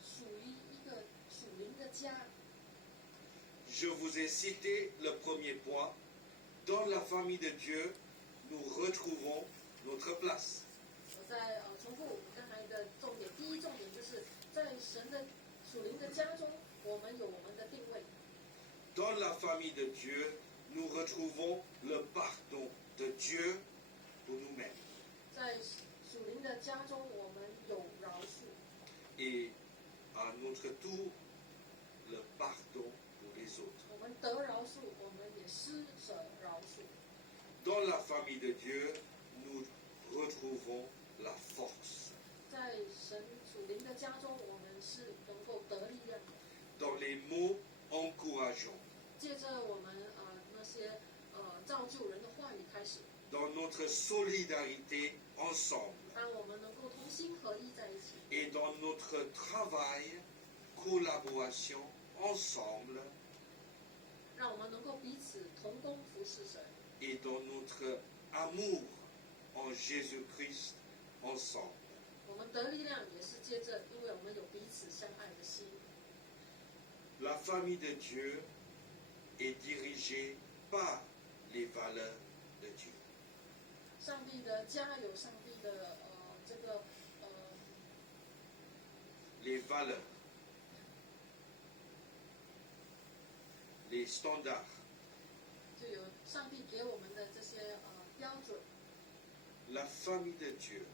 属于一个属灵的家。 Je vous ai cité le premier point. Dans la famille de Dieu, nous retrouvons notre place. 我再重复刚才的重点，第一重点就是在神的属灵的家中，我们有我们的定位。 Dans la famille de Dieu, nous retrouvons le pardon de Dieu pour nous-mêmes 在属灵的家中，我们有饶恕， et à notre tour, le pardon pour les autres. 我们得饶恕，我们也施舍饶恕。 Dans la famille de Dieu, nous retrouvons la force. 在神属灵的家中，我们是能够得力量的。 Dans les mots encourageants, 借着我们那些造就人的话语开始， dans notre solidarité ensemble 让我们能够同心合一在一起， et dans notre travail, collaboration ensemble 让我们能够彼此同工服侍神， et dans notre amour en Jésus-Christ ensemble. 我们得力量也是借着，因为我们有彼此相爱的心。 La famille de Dieu est dirigée par les valeurs de Dieu. 上帝的家有上帝的这个Les valeurs, les standards, 就有上帝给我们的这些标准。 la famille de Dieu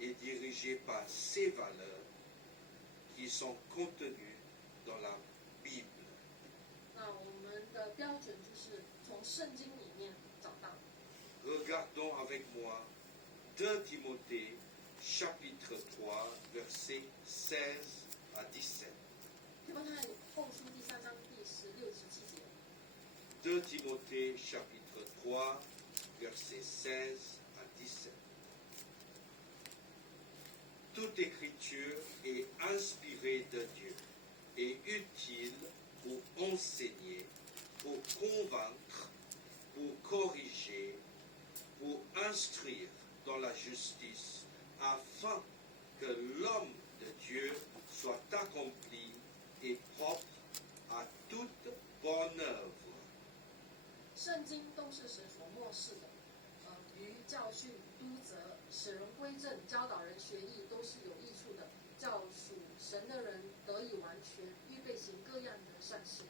est dirigée par ces valeurs qui sont contenues dans la Bible. 那我们的标准就是从圣经里面找到。 Regardons avec moi 2 Timothée chapitre 3 versets 16 à 17. 提摩太后书第3章第16、17节。 2 Timothée chapitre 3 versets 16 à 17. Toute écriture est inspirée de Dieu et utile pour enseigner, pour convaincre, pour corriger, pour instruire dans la justice, afin que l'homme de Dieu soit accompli et propre à toute bonne œuvre. 圣经都是神所漠视的，于教训、督责、使人归正、教导人学艺，都是有益处的，叫属神的人得以完全，预备行各样的善事。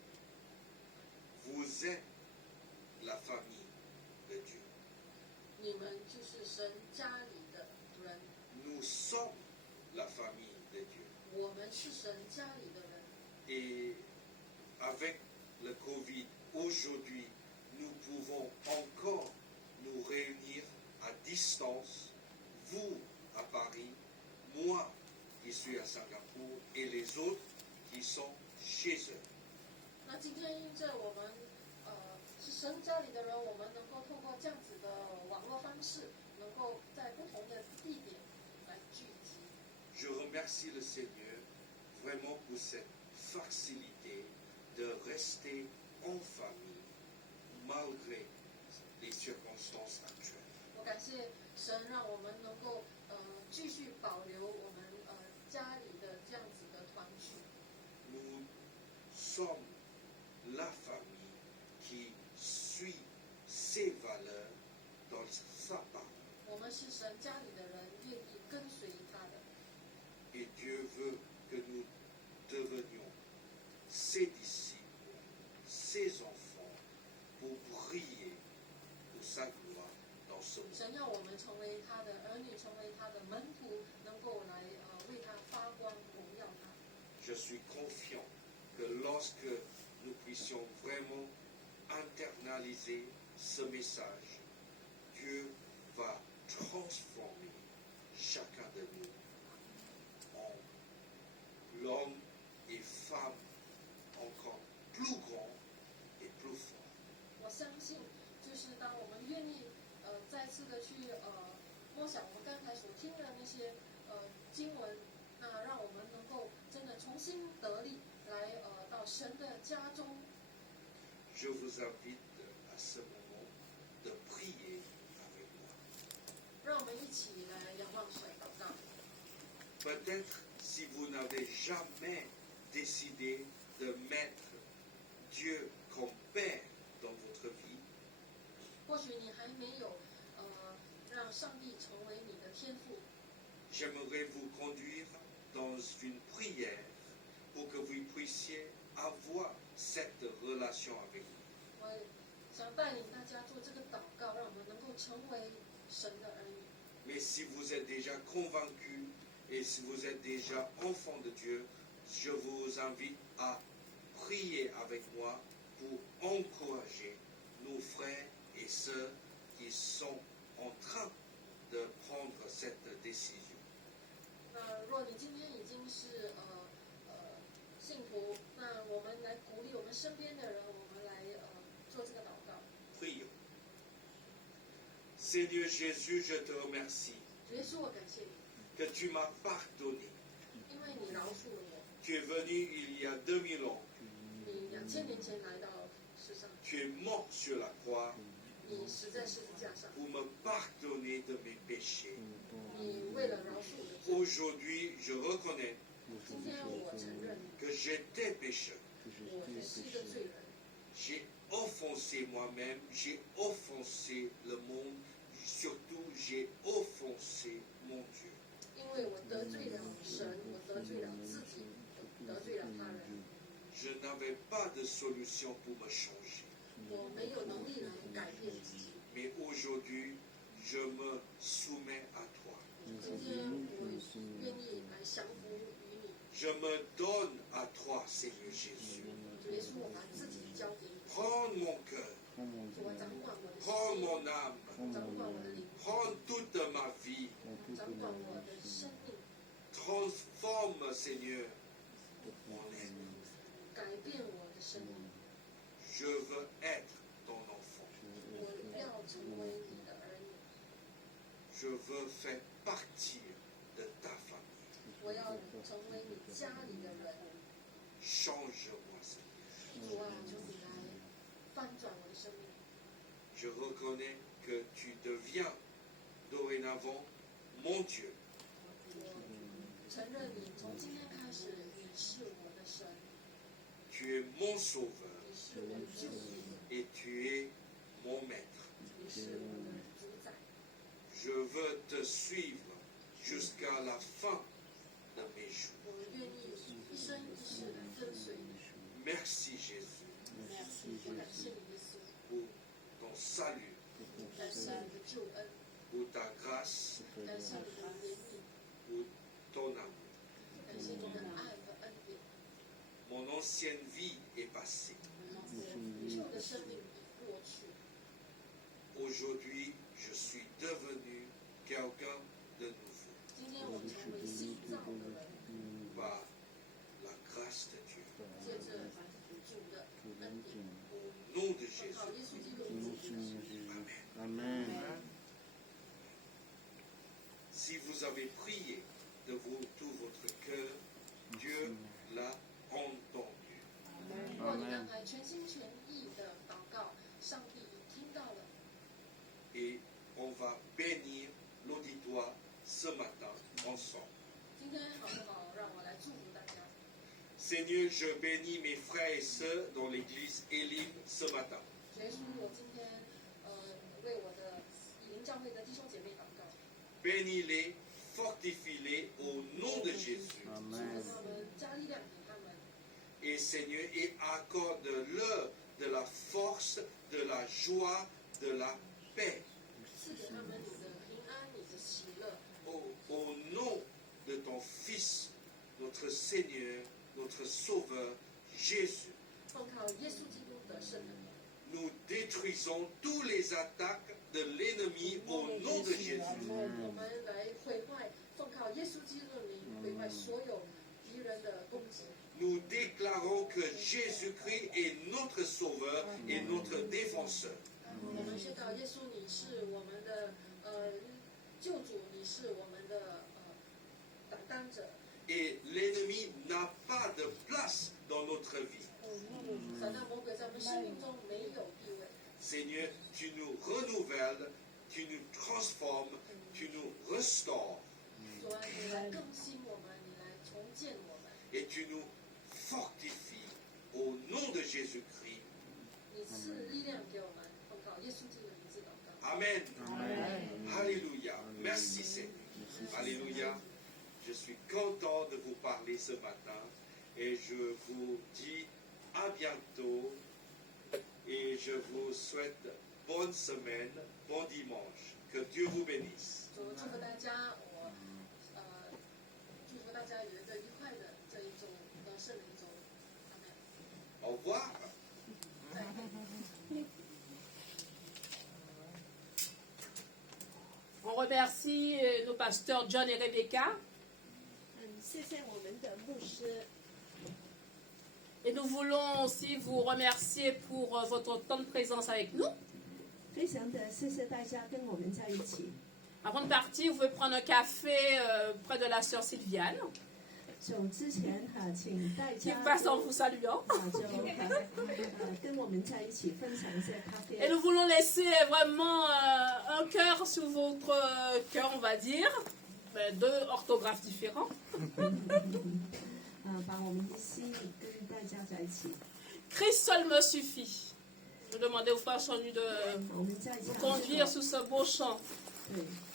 Vous êtes la famille de Dieu. 你们就是神家里的人， Nous sommes la famille de Dieu. 我们是神家里的人。 Et avec le Covid, aujourd'hui, nous pouvons encore nous réunir à distance, vous à Paris, moi qui suis à Singapour et les autres qui sont chez eux. 那今天因着我们是神家里的人，我们能够透过这样子的网络方式，能够在不同的地点来聚集。 Je remercie le Seigneur vraiment pour cette facilité de rester en famille malgré les circonstances actuelles. 我感谢神，让我们能够继续保留我们家里的这样子的团聚。 Nous sommes la famille qui suit ses valeurs dans sa parole. 我们是神家里的人，愿意跟随他的。 Et Dieu veut que nous devenions ses disciples, ses enfants, pour briller pour sa gloire dans ce monde. 神要我们成为他的儿女， je suis confiant que lorsque nous puissions vraiment internaliser ce message, Dieu va transformer chacun de nous en l'homme et femme encore plus grand et plus fort. 我相信，就是当我们愿意再次的去默想我们刚才所听的那些经文，那让我们能够真的重新得力，来到神的家中。Je vous invite à ce moment de prier avec moi. 让我们一起来仰望神祷告。Peut-être si vous n'avez jamais décidé de mettre Dieu comme Père dans votre vie, 或许你还没有让上帝成为你的天父， j'aimerais vous conduire dans une prière pour que vous puissiez avoir cette relation avec lui. 我想带领大家做这个祷告，让我们能够成为神的儿女。 Mais si vous êtes déjà convaincu et si vous êtes déjà enfant de Dieu, je vous invite à prier avec moi pour encourager nos frères et sœurs qui sont en train de prendre cette décision. 那若你今天已经是信徒，那我们来鼓励我们身边的人，我们来做这个祷告。 Prions. Seigneur Jésus, je te remercie 耶稣，我感谢你， que tu m'as pardonné. 因为你饶恕了我， Tu es venu il y a 2000 ans. 你2000年前来到世上， Tu es mort sur la croix 你死在十字架上， pour me pardonner de mes péchés. 你为了饶恕我的罪。 Aujourd'hui, je reconnais 今天我承认， que j'étais pécheur. 我是一个罪人， J'ai offensé moi-même, j'ai offensé le monde, surtout j'ai offensé mon Dieu. 因为我得罪了神，我得罪了自己，我得罪了他人， Je n'avais pas de solution pour me changer. 我没有能力来改变自己。 Mais aujourd'hui, je me soumets à toi. 今天我愿意来降服于你， Je me donne à toi, Seigneur Jésus. 耶稣，我把自己交给你， Prends mon cœur, 我掌管我的 prends 心， mon âme, 掌管我的灵， prends toute ma vie. 掌管我的生命， Transforme, Seigneur, mon être. 改变我的生命。 Je veux être ton enfant. 我要成为你的儿女， Je veux faire partie de ta famille. 我要成为你家里的人。 Change-moi, Seigneur. 主啊，求你来翻转我的生命。 Je reconnais que tu deviens dorénavant mon Dieu. 我承认你从今天开始，你是我的神， Tu es mon sauveur 你是我的救主， et tu es mon maître. 你是我的主宰。 Je veux te suivre jusqu'à la fin de mes jours. 我愿意一生一世来跟随你。 Merci Jésus 我感谢你，耶稣， pour ton salut, 感谢你的救恩， pour ta grâce, 感谢你的怜悯， pour ton amour. 感谢你的爱和恩典。 Mon ancienne vie est passée. 旧的生命已过去， Aujourd'hui, je suis devenu quelqu'un de nouveau 今天我成为新造的人， par la grâce de Dieu. 接着主的恩典， Au nom de 奉靠 Jésus. 耶稣基督的名字。 Amen. Amen. Si vous avez prié de tout votre cœur, Dieu l'a entendu. 如果你刚才全心全意的祷告，上帝已听到了。 Et on va bénir l'auditoire ce matin ensemble. 今天好不好？让我来祝福大家。 Seigneur, je bénis mes frères et sœurs dans l'église Élim ce matin. 耶稣，我今天为我的以灵教会的弟兄姐妹祷告， Bénis-les, fortifie-les au nom de Jésus. 祝福他们，加力量给他们。 Et Seigneur, et accorde-leur de la force, de la joie, de la paix. 赐给他们你的平安，你的喜乐。 Au nom de ton Fils, notre Seigneur notre Sauveur Jésus. 奉靠耶稣基督的圣能， Nous détruisons tous les attaques de l'ennemi au nom de Jésus. 我们来毁坏，奉靠耶稣基督的名毁坏所有敌人的攻击。 Nous déclarons que Jésus-Christ est notre Sauveur et notre défenseur. 我们宣告耶稣，你是我们的救主，你是我们的担当者。 Et l'ennemi n'a pas de place dans notre vie. 撒旦魔鬼在我们生命中没有地位。 Seigneur, tu nous renouvelles, tu nous transformes, tu nous restaures 主啊，你来更新我们，你来重建我们， et tu nous fortifies au nom de Jésus-Christ. 你赐力量给我们，奉靠耶稣基督的名字祷告。 Amen. Alléluia. Merci Seigneur. Alléluia. Je suis content de vous parler ce matin et je vous dis à bientôt et je vous souhaite bonne semaine, bon dimanche. Que Dieu vous bénisse. 主祝福大家，祝福大家有一个愉快的这一周的圣灵周。阿门。 Au revoir. 再会。 On remercie nos pasteurs John et Rebecca. 谢谢我们的牧师， Et nous voulons aussi vous remercier pour votre temps de présence avec nous. 非常的谢谢大家跟我们在一起。 Avant de partir, vous pouvez prendre un café près de la sœur Sylviane, 走之前请大 qui 家 passe en vous saluant. 就跟我们在一起分享一些咖啡。 Et nous voulons laisser vraiment un cœur sur votre cœur, on va dire. Deux orthographes différents. 把我们的心跟大家在一起。 Christ seul me suffit. Je demandais au frère Chanu de 我们在 vous conduire sous ce beau chant.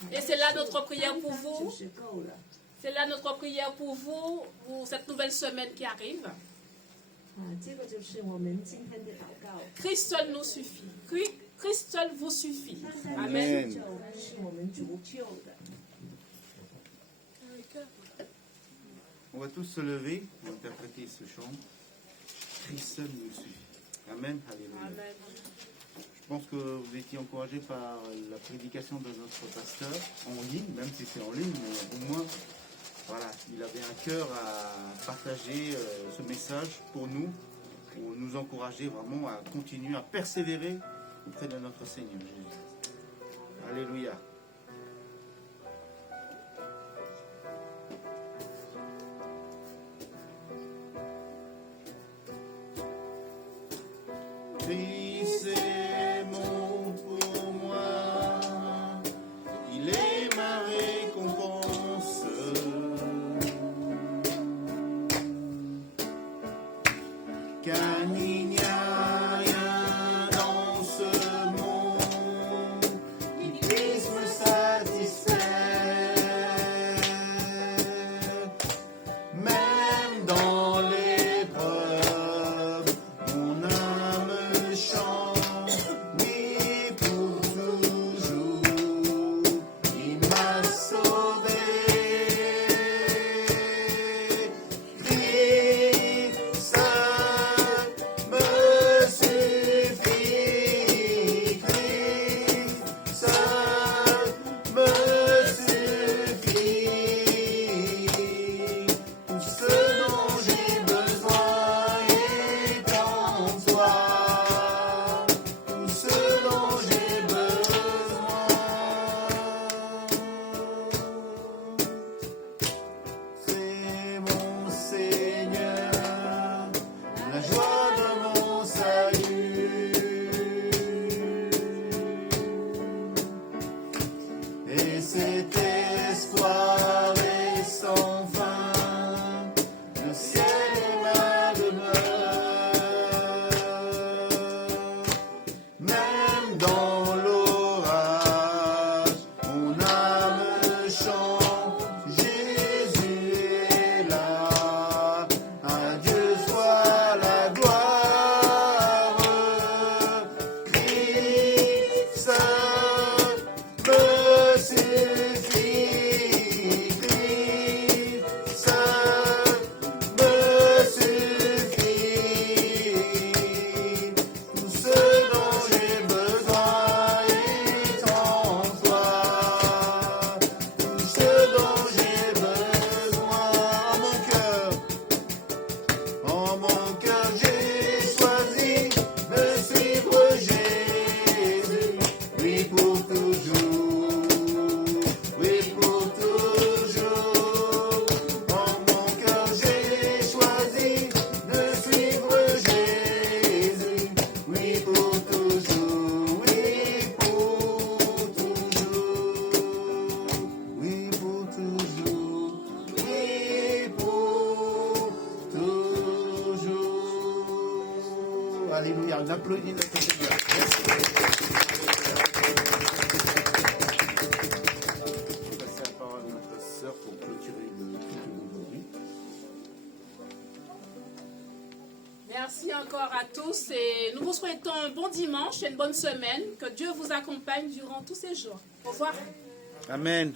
对， Et c'est là notre prière pour 就 vous. 是够了。 C'est là notre prière pour vous, pour cette nouvelle semaine qui arrive. 这个就是我们今天的祷告。 Christ seul nous suffit. Christ seul vous suffit. 单单 Amen. 的就是我们足够的。 On va tous se lever pour interpréter ce chant. Christ seul nous suffit. Amen. Alléluia. Amen. Je pense que vous étiez encouragés par la prédication de notre pasteur en ligne, même si c'est en ligne, mais au moins, voilà, il avait un cœur à partager ce message pour nous nous encourager vraiment à continuer à persévérer auprès de notre Seigneur Jésus. Alléluia. Christ est mon pour moi, il est ma récompense. Car il n'y a rien dans ce monde qui puisse me On applaudit notre Seigneur. Merci. Je vais passer la parole à notre sœur pour clôturer le culte d'aujourd'hui. Merci encore à tous et nous vous souhaitons un bon dimanche et une bonne semaine. Que Dieu vous accompagne durant tous ces jours. Au revoir. Amen.